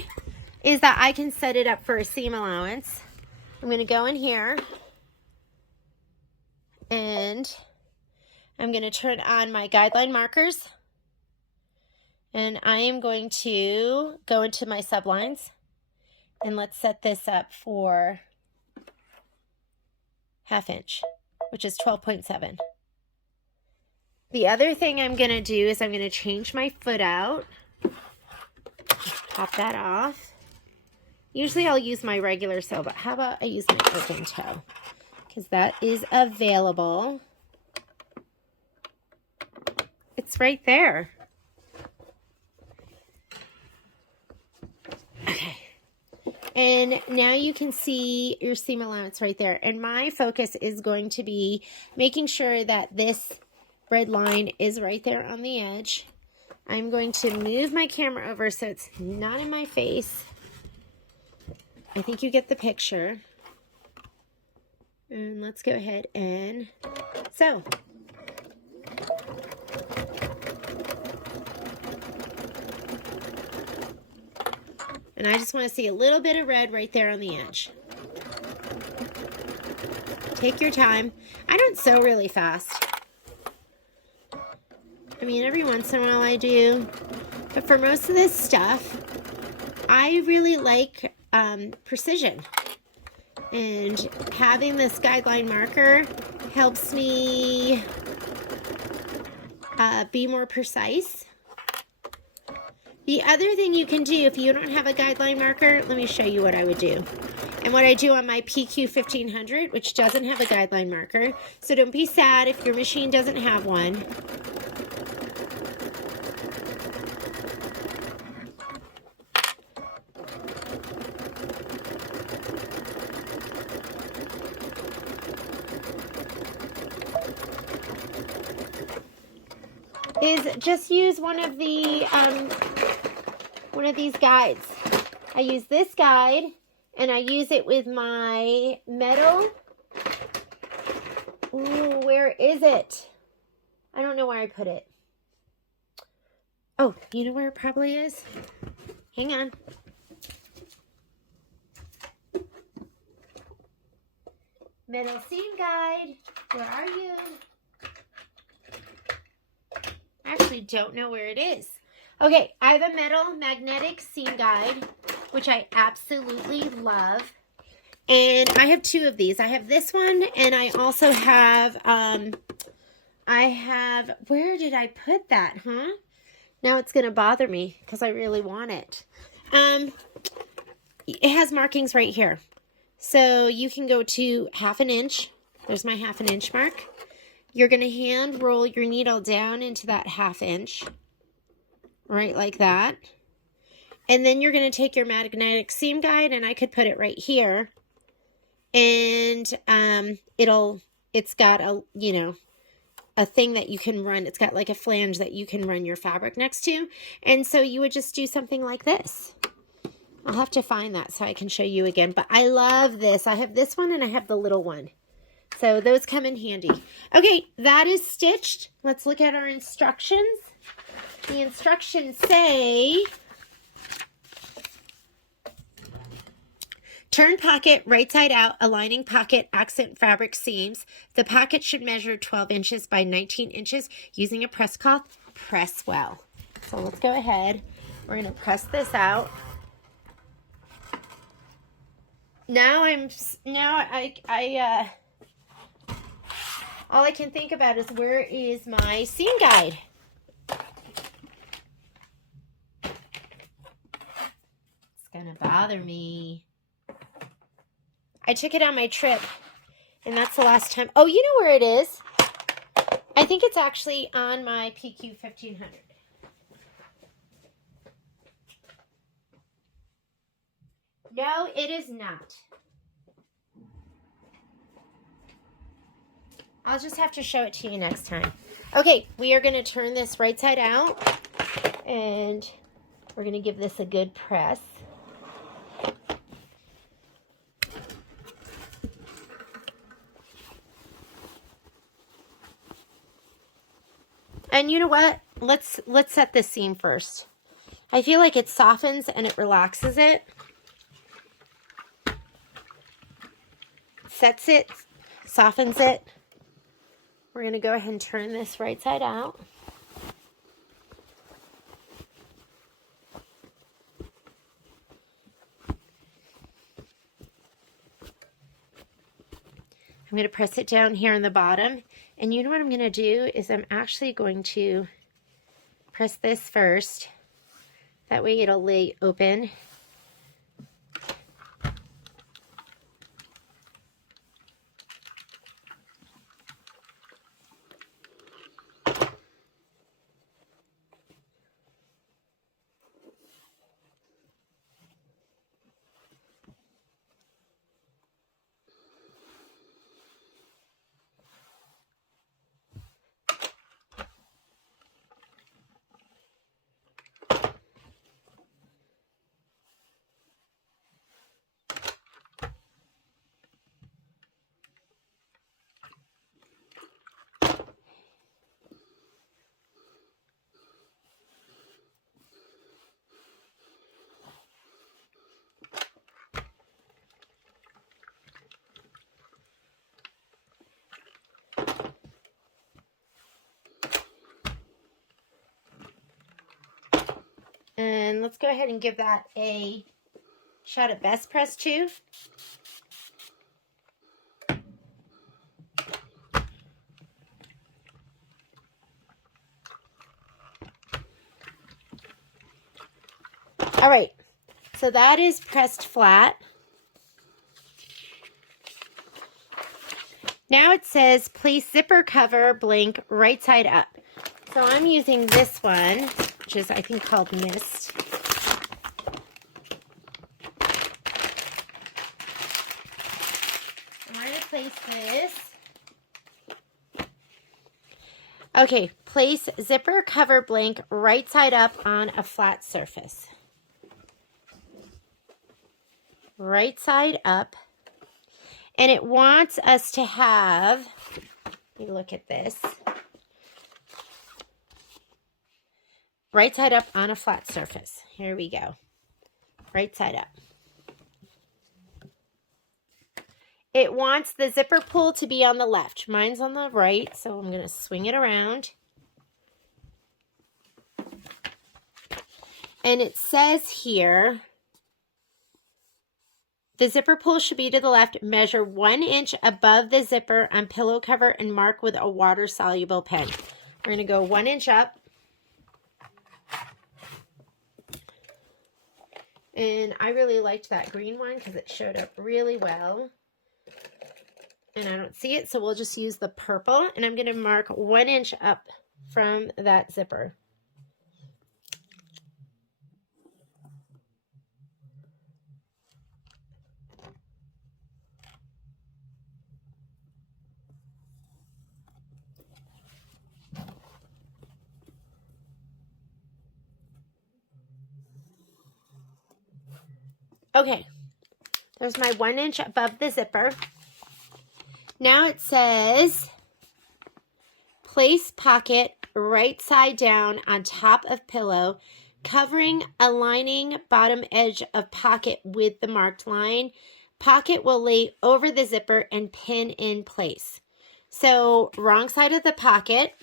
is that I can set it up for a seam allowance. I'm going to go in here and I'm going to turn on my guideline markers. And I am going to go into my sublines, and let's set this up for 1/2 inch, which is 12.7. The other thing I'm going to do is I'm going to change my foot out. Pop that off. Usually I'll use my regular sew, but how about I use my open toe? Because that is available. It's right there. Okay. And now you can see your seam allowance right there. And my focus is going to be making sure that this red line is right there on the edge. I'm going to move my camera over so it's not in my face. I think you get the picture. And let's go ahead and sew. And I just want to see a little bit of red right there on the edge. Take your time. I don't sew really fast. I mean, every once in a while I do. But for most of this stuff, I really like precision. And having this guideline marker helps me be more precise. The other thing you can do if you don't have a guideline marker, let me show you what I would do. And what I do on my PQ 1500, which doesn't have a guideline marker. So don't be sad if your machine doesn't have one. Is just use one of these guides. I use this guide and I use it with my metal. Ooh, where is it? I don't know where I put it. Oh, you know where it probably is? Hang on. Metal seam guide, where are you? I actually don't know where it is. Okay, I have a metal magnetic seam guide, which I absolutely love. And I have two of these. I have this one, and I also have, where did I put that, huh? Now it's going to bother me because I really want it. It has markings right here. So you can go to 1/2 inch. There's my 1/2 inch mark. You're going to hand roll your needle down into that 1/2 inch, right like that. And then you're going to take your magnetic seam guide, and I could put it right here. And it's got a, a thing that you can run. It's got like a flange that you can run your fabric next to. And so you would just do something like this. I'll have to find that so I can show you again. But I love this. I have this one and I have the little one. So those come in handy. Okay, that is stitched. Let's look at our instructions. The instructions say, turn pocket right side out, aligning pocket accent fabric seams. The pocket should measure 12 inches by 19 inches. Using a press cloth, press well. So let's go ahead. We're going to press this out. All I can think about is, where is my seam guide? gonna bother me. I took it on my trip, and that's the last time. Oh, you know where it is? I think it's actually on my PQ 1500. No, it is not. I'll just have to show it to you next time. Okay, we are going to turn this right side out, and we're going to give this a good press. And you know what? Let's set this seam first. I feel like it softens and it relaxes it. Sets it, softens it. We're going to go ahead and turn this right side out. I'm going to press it down here on the bottom. And you know what I'm going to do is I'm actually going to press this first. That way it'll lay open. And let's go ahead and give that a shot of best press too. All right, so that is pressed flat. Now it says place zipper cover blank right side up. So I'm using this one, which is I think called Mist. I'm going to place this. Okay, place zipper cover blank right side up on a flat surface. Right side up. And it wants us to have, let me look at this. Right side up on a flat surface. Here we go. Right side up. It wants the zipper pull to be on the left. Mine's on the right, so I'm going to swing it around. And it says here, the zipper pull should be to the left. Measure 1 inch above the zipper on pillow cover and mark with a water-soluble pen. We're going to go 1 inch up. And I really liked that green one because it showed up really well. And I don't see it, so we'll just use the purple. And I'm going to mark 1 inch up from that zipper. Okay, there's my 1 inch above the zipper. Now it says, place pocket right side down on top of pillow, covering aligning bottom edge of pocket with the marked line. Pocket will lay over the zipper and pin in place. So wrong side of the pocket.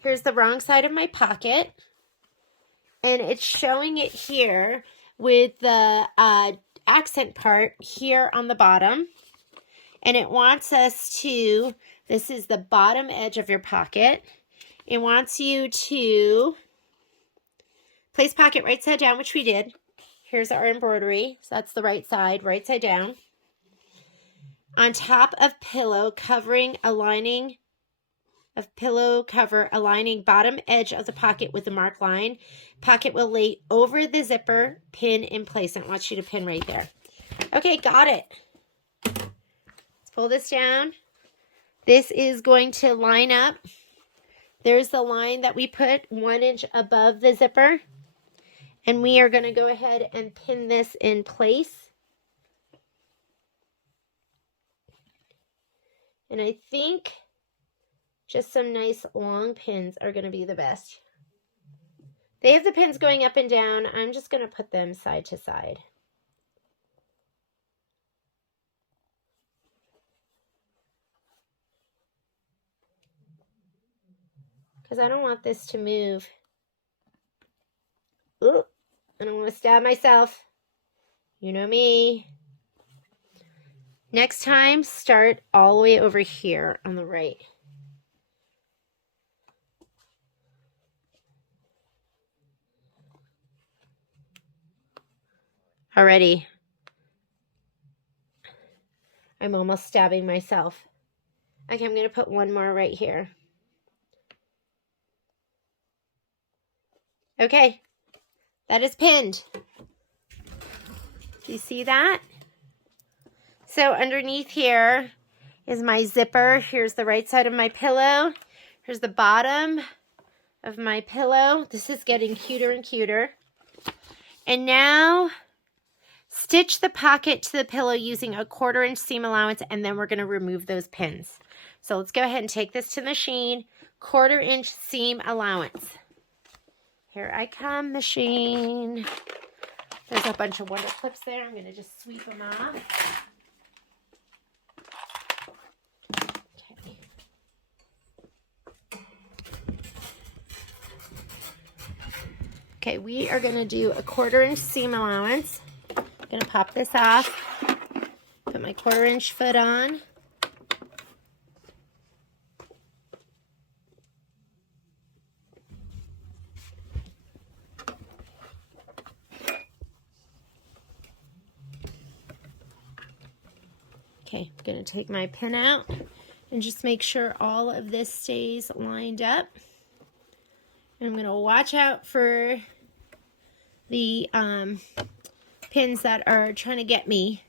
Here's the wrong side of my pocket. And it's showing it here with the accent part here on the bottom. And it wants us to, this is the bottom edge of your pocket. It wants you to Place pocket right side down, which we did. Here's our embroidery. So that's the right side, right side down. On top of pillow, covering a lining of pillow cover, aligning bottom edge of the pocket with the mark line. Pocket will lay over the zipper, pin in place. I want you to pin right there. Okay, got it. Let's pull this down. This is going to line up. There's the line that we put 1 inch above the zipper. And we are going to go ahead and pin this in place. And I think just some nice long pins are going to be the best. They have the pins going up and down. I'm just going to put them side to side. Because I don't want this to move. Ooh, I don't want to stab myself. You know me. Next time, start all the way over here on the right. Already, I'm almost stabbing myself. Okay, I'm going to put one more right here. Okay, that is pinned. Do you see that? So underneath here is my zipper. Here's the right side of my pillow. Here's the bottom of my pillow. This is getting cuter and cuter. And now stitch the pocket to the pillow using a 1/4 inch seam allowance, and then we're going to remove those pins. So let's go ahead and take this to the machine. 1/4 inch seam allowance. Here I come, machine. There's a bunch of wonder clips there. I'm going to just sweep them off. Okay. Okay, we are going to do a 1/4 inch seam allowance. I'm going to pop this off. Put my 1/4 inch foot on. Okay, I'm going to take my pin out and just make sure all of this stays lined up. And I'm going to watch out for the pins that are trying to get me.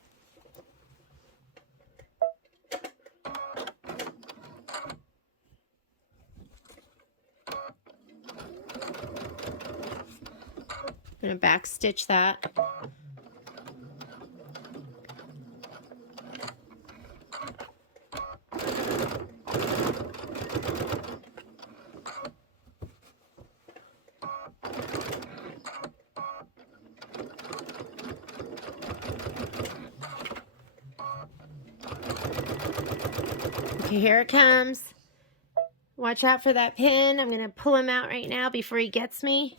I'm going to back stitch that. Okay, here it comes. Watch out for that pin. I'm going to pull him out right now before he gets me.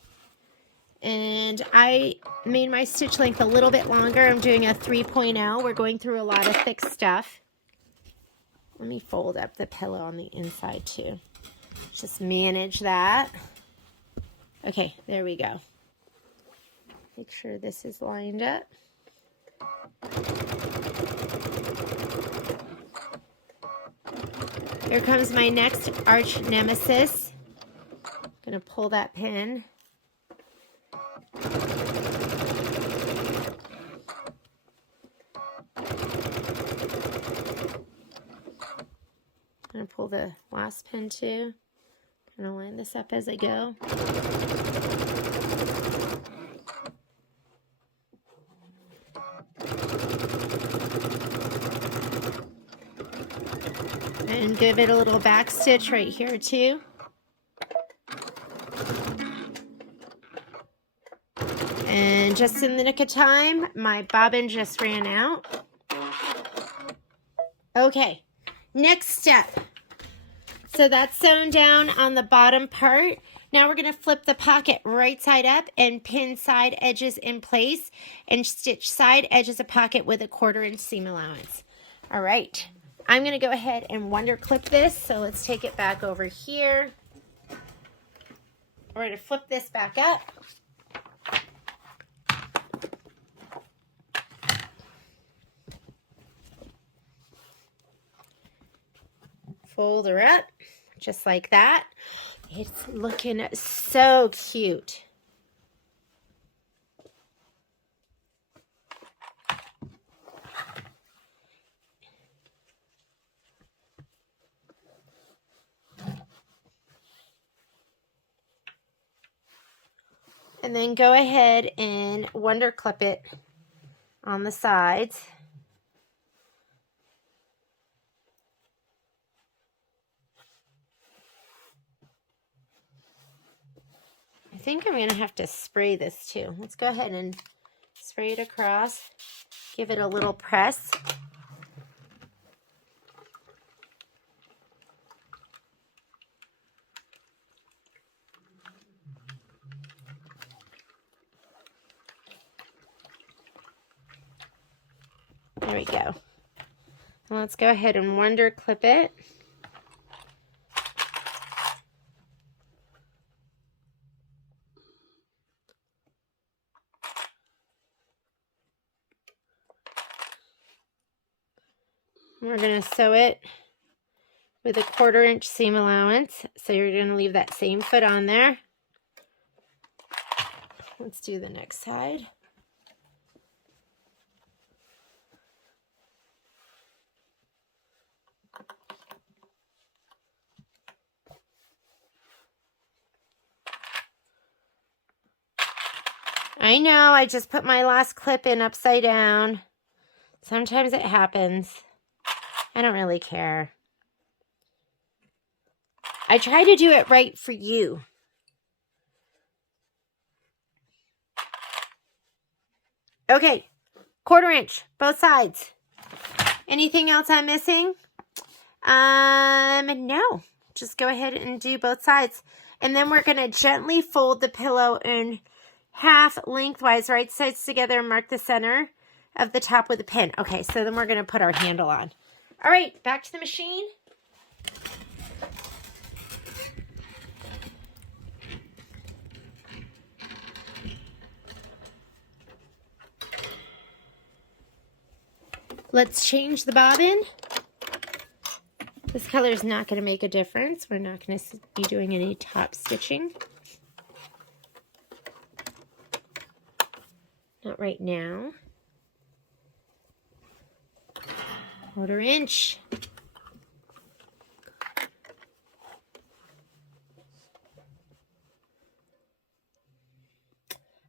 And I made my stitch length a little bit longer. I'm doing a 3.0. We're going through a lot of thick stuff. Let me fold up the pillow on the inside too. Just manage that. Okay, there we go. Make sure this is lined up. Here comes my next arch nemesis. I'm going to pull that pin. I'm going to pull the last pin too. I'm going to line this up as I go. And give it a little back stitch right here too. And just in the nick of time, my bobbin just ran out. Okay, next step. So that's sewn down on the bottom part. Now we're going to flip the pocket right side up and pin side edges in place and stitch side edges of pocket with a 1/4 inch seam allowance. All right, I'm going to go ahead and wonder clip this. So let's take it back over here. We're going to flip this back up. fold her up just like that. It's looking so cute. And then go ahead and wonder clip it on the sides. I think I'm going to have to spray this too. Let's go ahead and spray it across. Give it a little press. There we go. Let's go ahead and wonder clip it. We're going to sew it with a 1/4 inch seam allowance. So you're going to leave that same foot on there. Let's do the next side. I know, I just put my last clip in upside down. Sometimes it happens. I don't really care. I try to do it right for you. Okay, 1/4 inch, both sides. Anything else I'm missing? No. Just go ahead and do both sides. And then we're going to gently fold the pillow in half lengthwise, right sides together, and mark the center of the top with a pin. Okay, so then we're going to put our handle on. All right, back to the machine. Let's change the bobbin. This color is not going to make a difference. We're not going to be doing any top stitching. Not right now. 1/4 inch.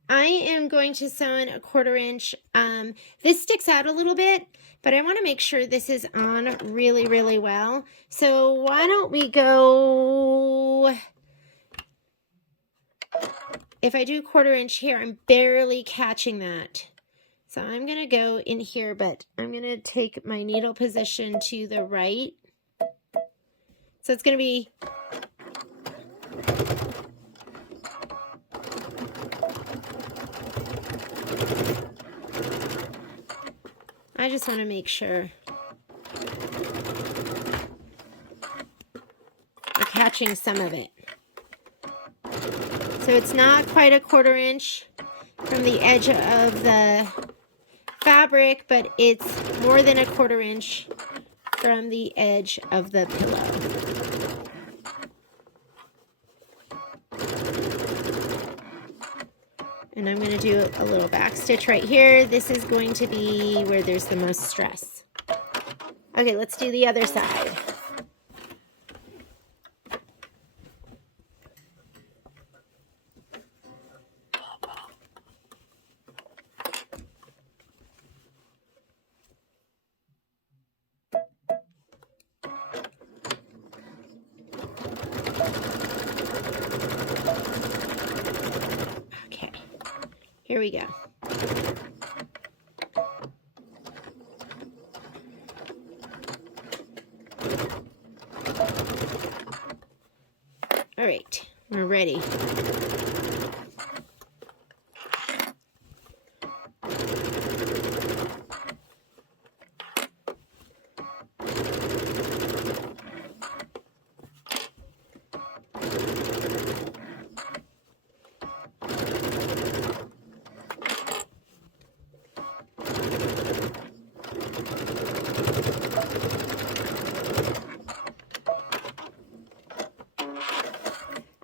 I am going to sew in a 1/4 inch. This sticks out a little bit, but I want to make sure this is on really, really well. So why don't we go, if I do 1/4 inch here, I'm barely catching that. So I'm going to go in here, but I'm going to take my needle position to the right. So it's going to be I just want to make sure we're catching some of it. So it's not quite a 1/4 inch from the edge of the fabric, but it's more than a 1/4 inch from the edge of the pillow. And I'm going to do a little back stitch right here. This is going to be where there's the most stress. Okay, let's do the other side. Here we go. All right, we're ready.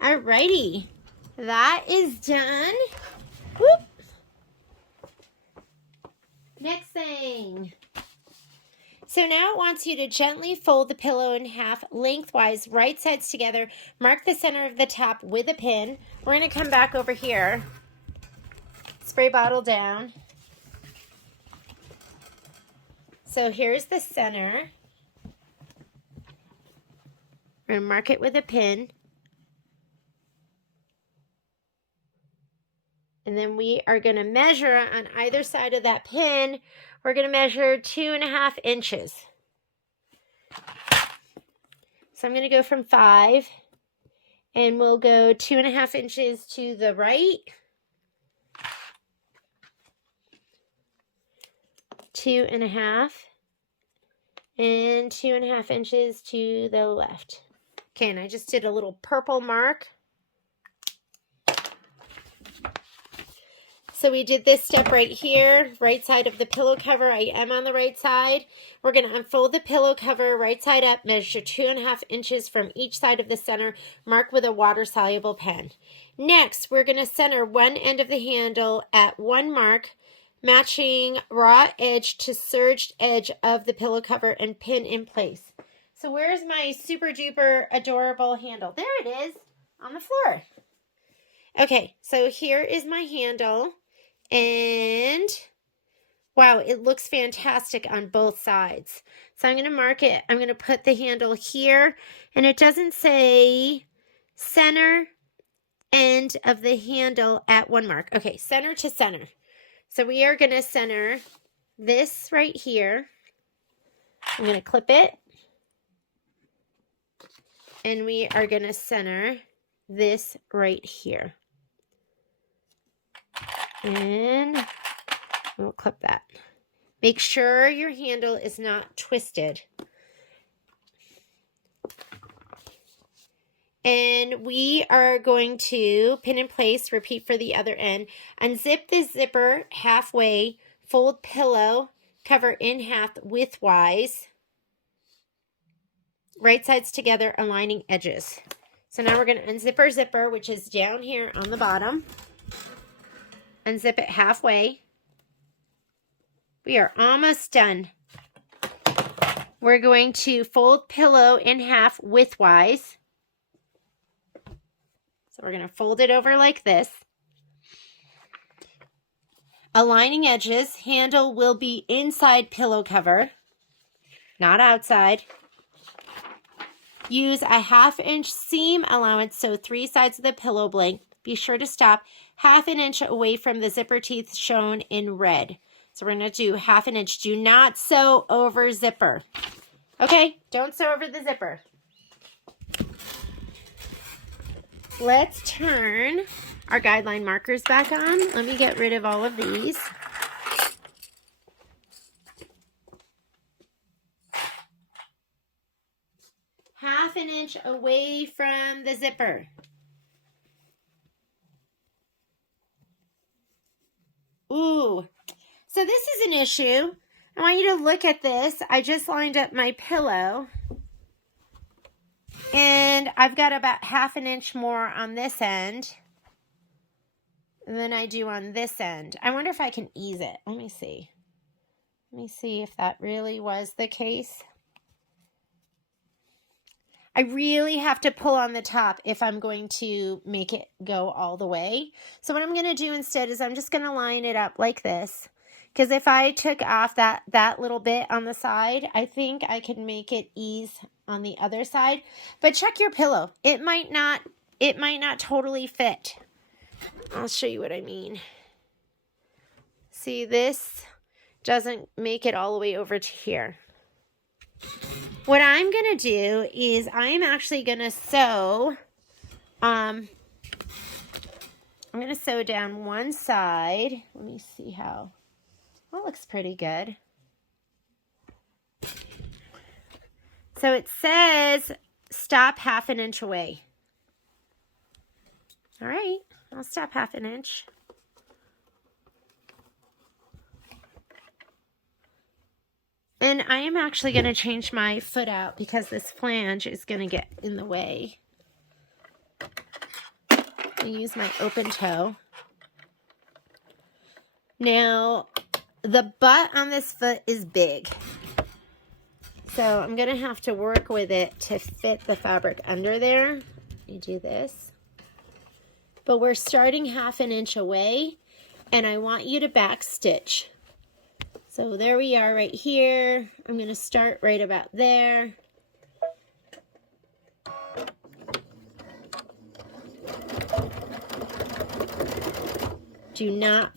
Alrighty, that is done. Whoop. Next thing. So now it wants you to gently fold the pillow in half lengthwise, right sides together. Mark the center of the top with a pin. We're going to come back over here. Spray bottle down. So here's the center. We're going to mark it with a pin. And then we are going to measure on either side of that pin. We're going to measure 2.5 inches. So I'm going to go from 5, and we'll go 2.5 inches to the right, 2.5, and 2.5 inches to the left. Okay, and I just did a little purple mark. So we did this step right here, right side of the pillow cover. I am on the right side. We're going to unfold the pillow cover right side up, measure 2.5 inches from each side of the center, mark with a water-soluble pen. Next, we're going to center one end of the handle at 1 mark, matching raw edge to serged edge of the pillow cover and pin in place. So where's my super duper adorable handle? There it is, on the floor. Okay, so here is my handle. And wow, it looks fantastic on both sides. So I'm going to mark it. I'm going to put the handle here, and it doesn't say center end of the handle at 1 mark. Okay, center to center. So we are going to center this right here. I'm going to clip it. And we are going to center this right here. And we'll clip that. Make sure your handle is not twisted. And we are going to pin in place, repeat for the other end. Unzip the zipper halfway, fold pillow, cover in half widthwise. Right sides together, aligning edges. So now we're going to unzip our zipper, which is down here on the bottom. Unzip it halfway. We are almost done. We're going to fold pillow in half widthwise. So we're going to fold it over like this. Aligning edges. Handle will be inside pillow cover, not outside. Use a 1/2 inch seam allowance, so 3 sides of the pillow blank. Be sure to stop 1/2 inch away from the zipper teeth shown in red. So we're going to do 1/2 inch. Do not sew over zipper. Okay, don't sew over the zipper. Let's turn our guideline markers back on. Let me get rid of all of these. Half an inch away from the zipper. Ooh, so this is an issue. I want you to look at this. I just lined up my pillow, and I've got about 1/2 inch more on this end than I do on this end. I wonder if I can ease it. Let me see. Let me see if that really was the case. I really have to pull on the top if I'm going to make it go all the way. So what I'm going to do instead is I'm just going to line it up like this. Because if I took off that little bit on the side, I think I can make it ease on the other side. But check your pillow. It might not totally fit. I'll show you what I mean. See, this doesn't make it all the way over to here. What I'm going to do is I'm actually going to sew, I'm going to sew down one side. Let me see how, that looks pretty good. So it says stop 1/2 inch away. All right, I'll stop 1/2 inch. And I am actually going to change my foot out because this flange is going to get in the way. I use my open toe. Now, the butt on this foot is big. So I'm going to have to work with it to fit the fabric under there. Let me do this. But we're starting 1/2 inch away, and I want you to back stitch. So there we are right here. I'm going to start right about there. Do not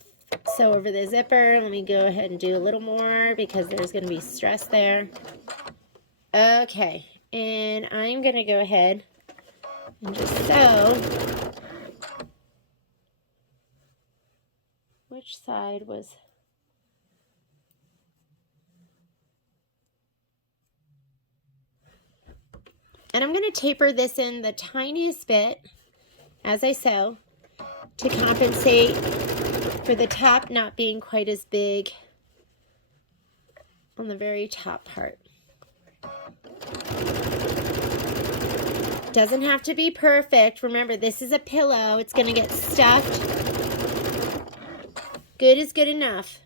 sew over the zipper. Let me go ahead and do a little more because there's going to be stress there. Okay, and I'm going to go ahead and just sew. Which side was... And I'm going to taper this in the tiniest bit as I sew to compensate for the top not being quite as big on the very top part. Doesn't have to be perfect. Remember, this is a pillow. It's going to get stuffed. Good is good enough.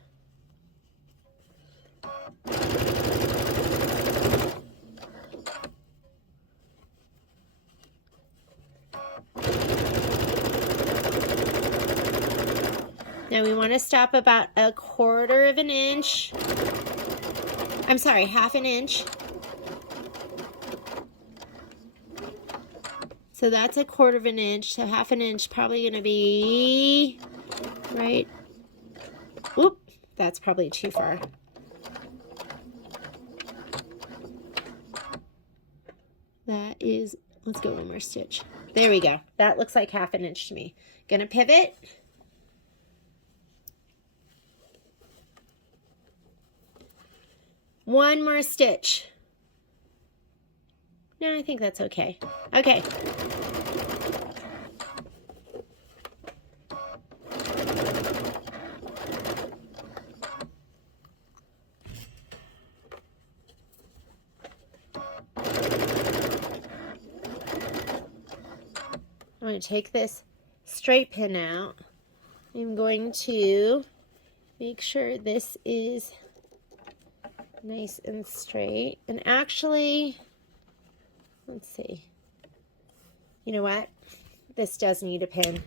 Now we want to stop about 1/4 inch. I'm sorry, 1/2 inch. So that's 1/4 inch. So 1/2 inch probably going to be right. Oop, that's probably too far. That is, let's go one more stitch. There we go. That looks like 1/2 inch to me. Gonna pivot. One more stitch. No, I think that's okay. Okay. I'm going to take this straight pin out. I'm going to make sure this is nice and straight. And actually, let's see. You know what? This does need a pin.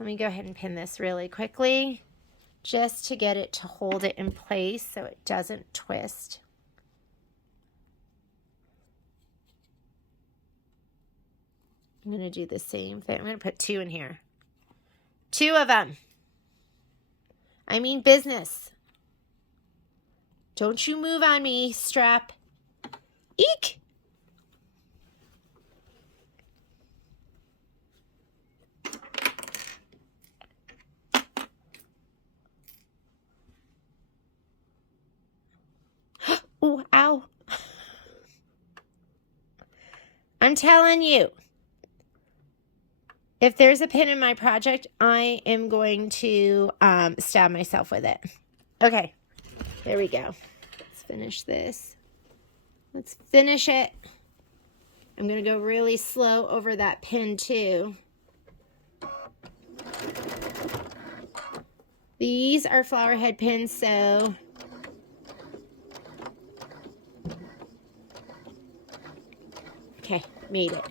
Let me go ahead and pin this really quickly just to get it to hold it in place so it doesn't twist. I'm going to do the same thing. I'm going to put 2 in here. 2 of them. I mean business. Don't you move on me, strap. Eek! Oh, ow. I'm telling you. If there's a pin in my project, I am going to stab myself with it. Okay, there we go. Let's finish this. Let's finish it. I'm going to go really slow over that pin too. These are flower head pins, so okay, made it.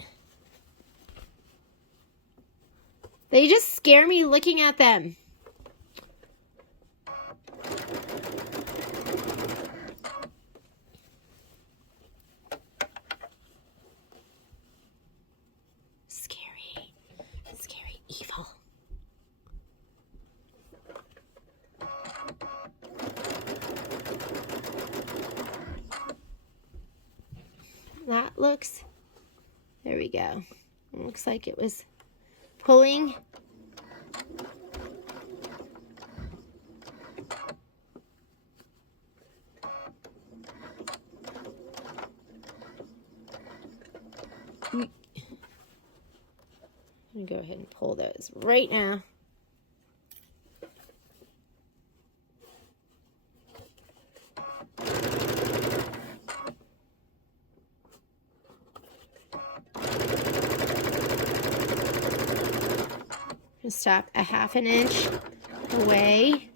They just scare me looking at them. Scary, scary, evil. That looks, there we go. It looks like it was pulling. I'm going to go ahead and pull those right now. Just stop a 1/2 inch away.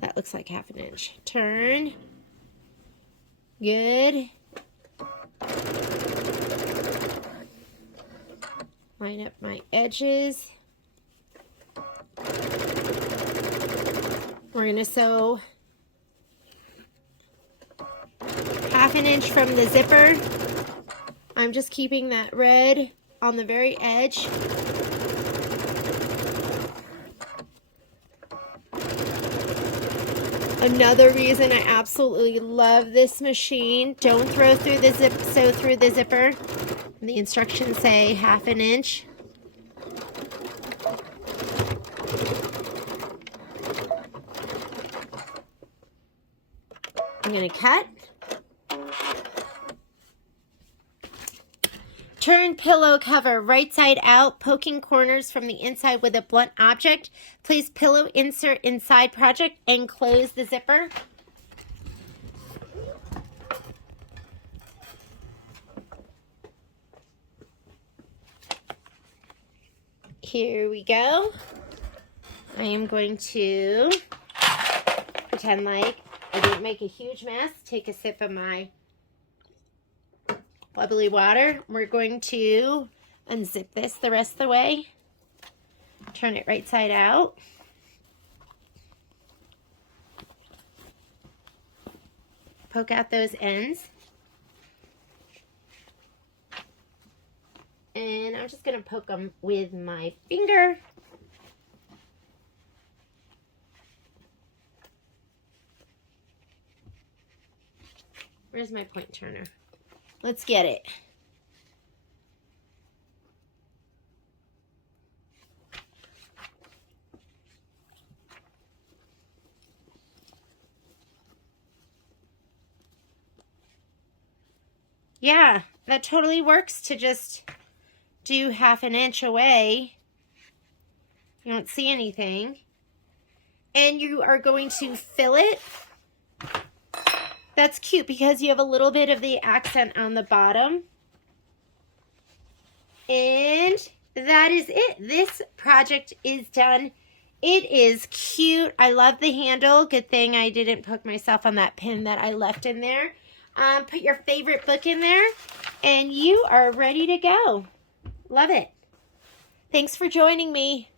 That looks like 1/2 inch. Turn. Good. Line up my edges. We're going to sew 1/2 inch from the zipper. I'm just keeping that red on the very edge. Another reason I absolutely love this machine, don't sew through the zipper. The instructions say 1/2 inch. I'm going to cut. Turn pillow cover right side out, poking corners from the inside with a blunt object. Place pillow insert inside project and close the zipper. Here we go. I am going to pretend like I didn't make a huge mess. Take a sip of my bubbly water. We're going to unzip this the rest of the way. Turn it right side out. Poke out those ends. And I'm just going to poke them with my finger. Where's my point turner? Let's get it. Yeah, that totally works to just do 1/2 inch away. You don't see anything. And you are going to fill it. That's cute because you have a little bit of the accent on the bottom. And that is it. This project is done. It is cute. I love the handle. Good thing I didn't poke myself on that pin that I left in there. Put your favorite book in there and you are ready to go. Love it. Thanks for joining me.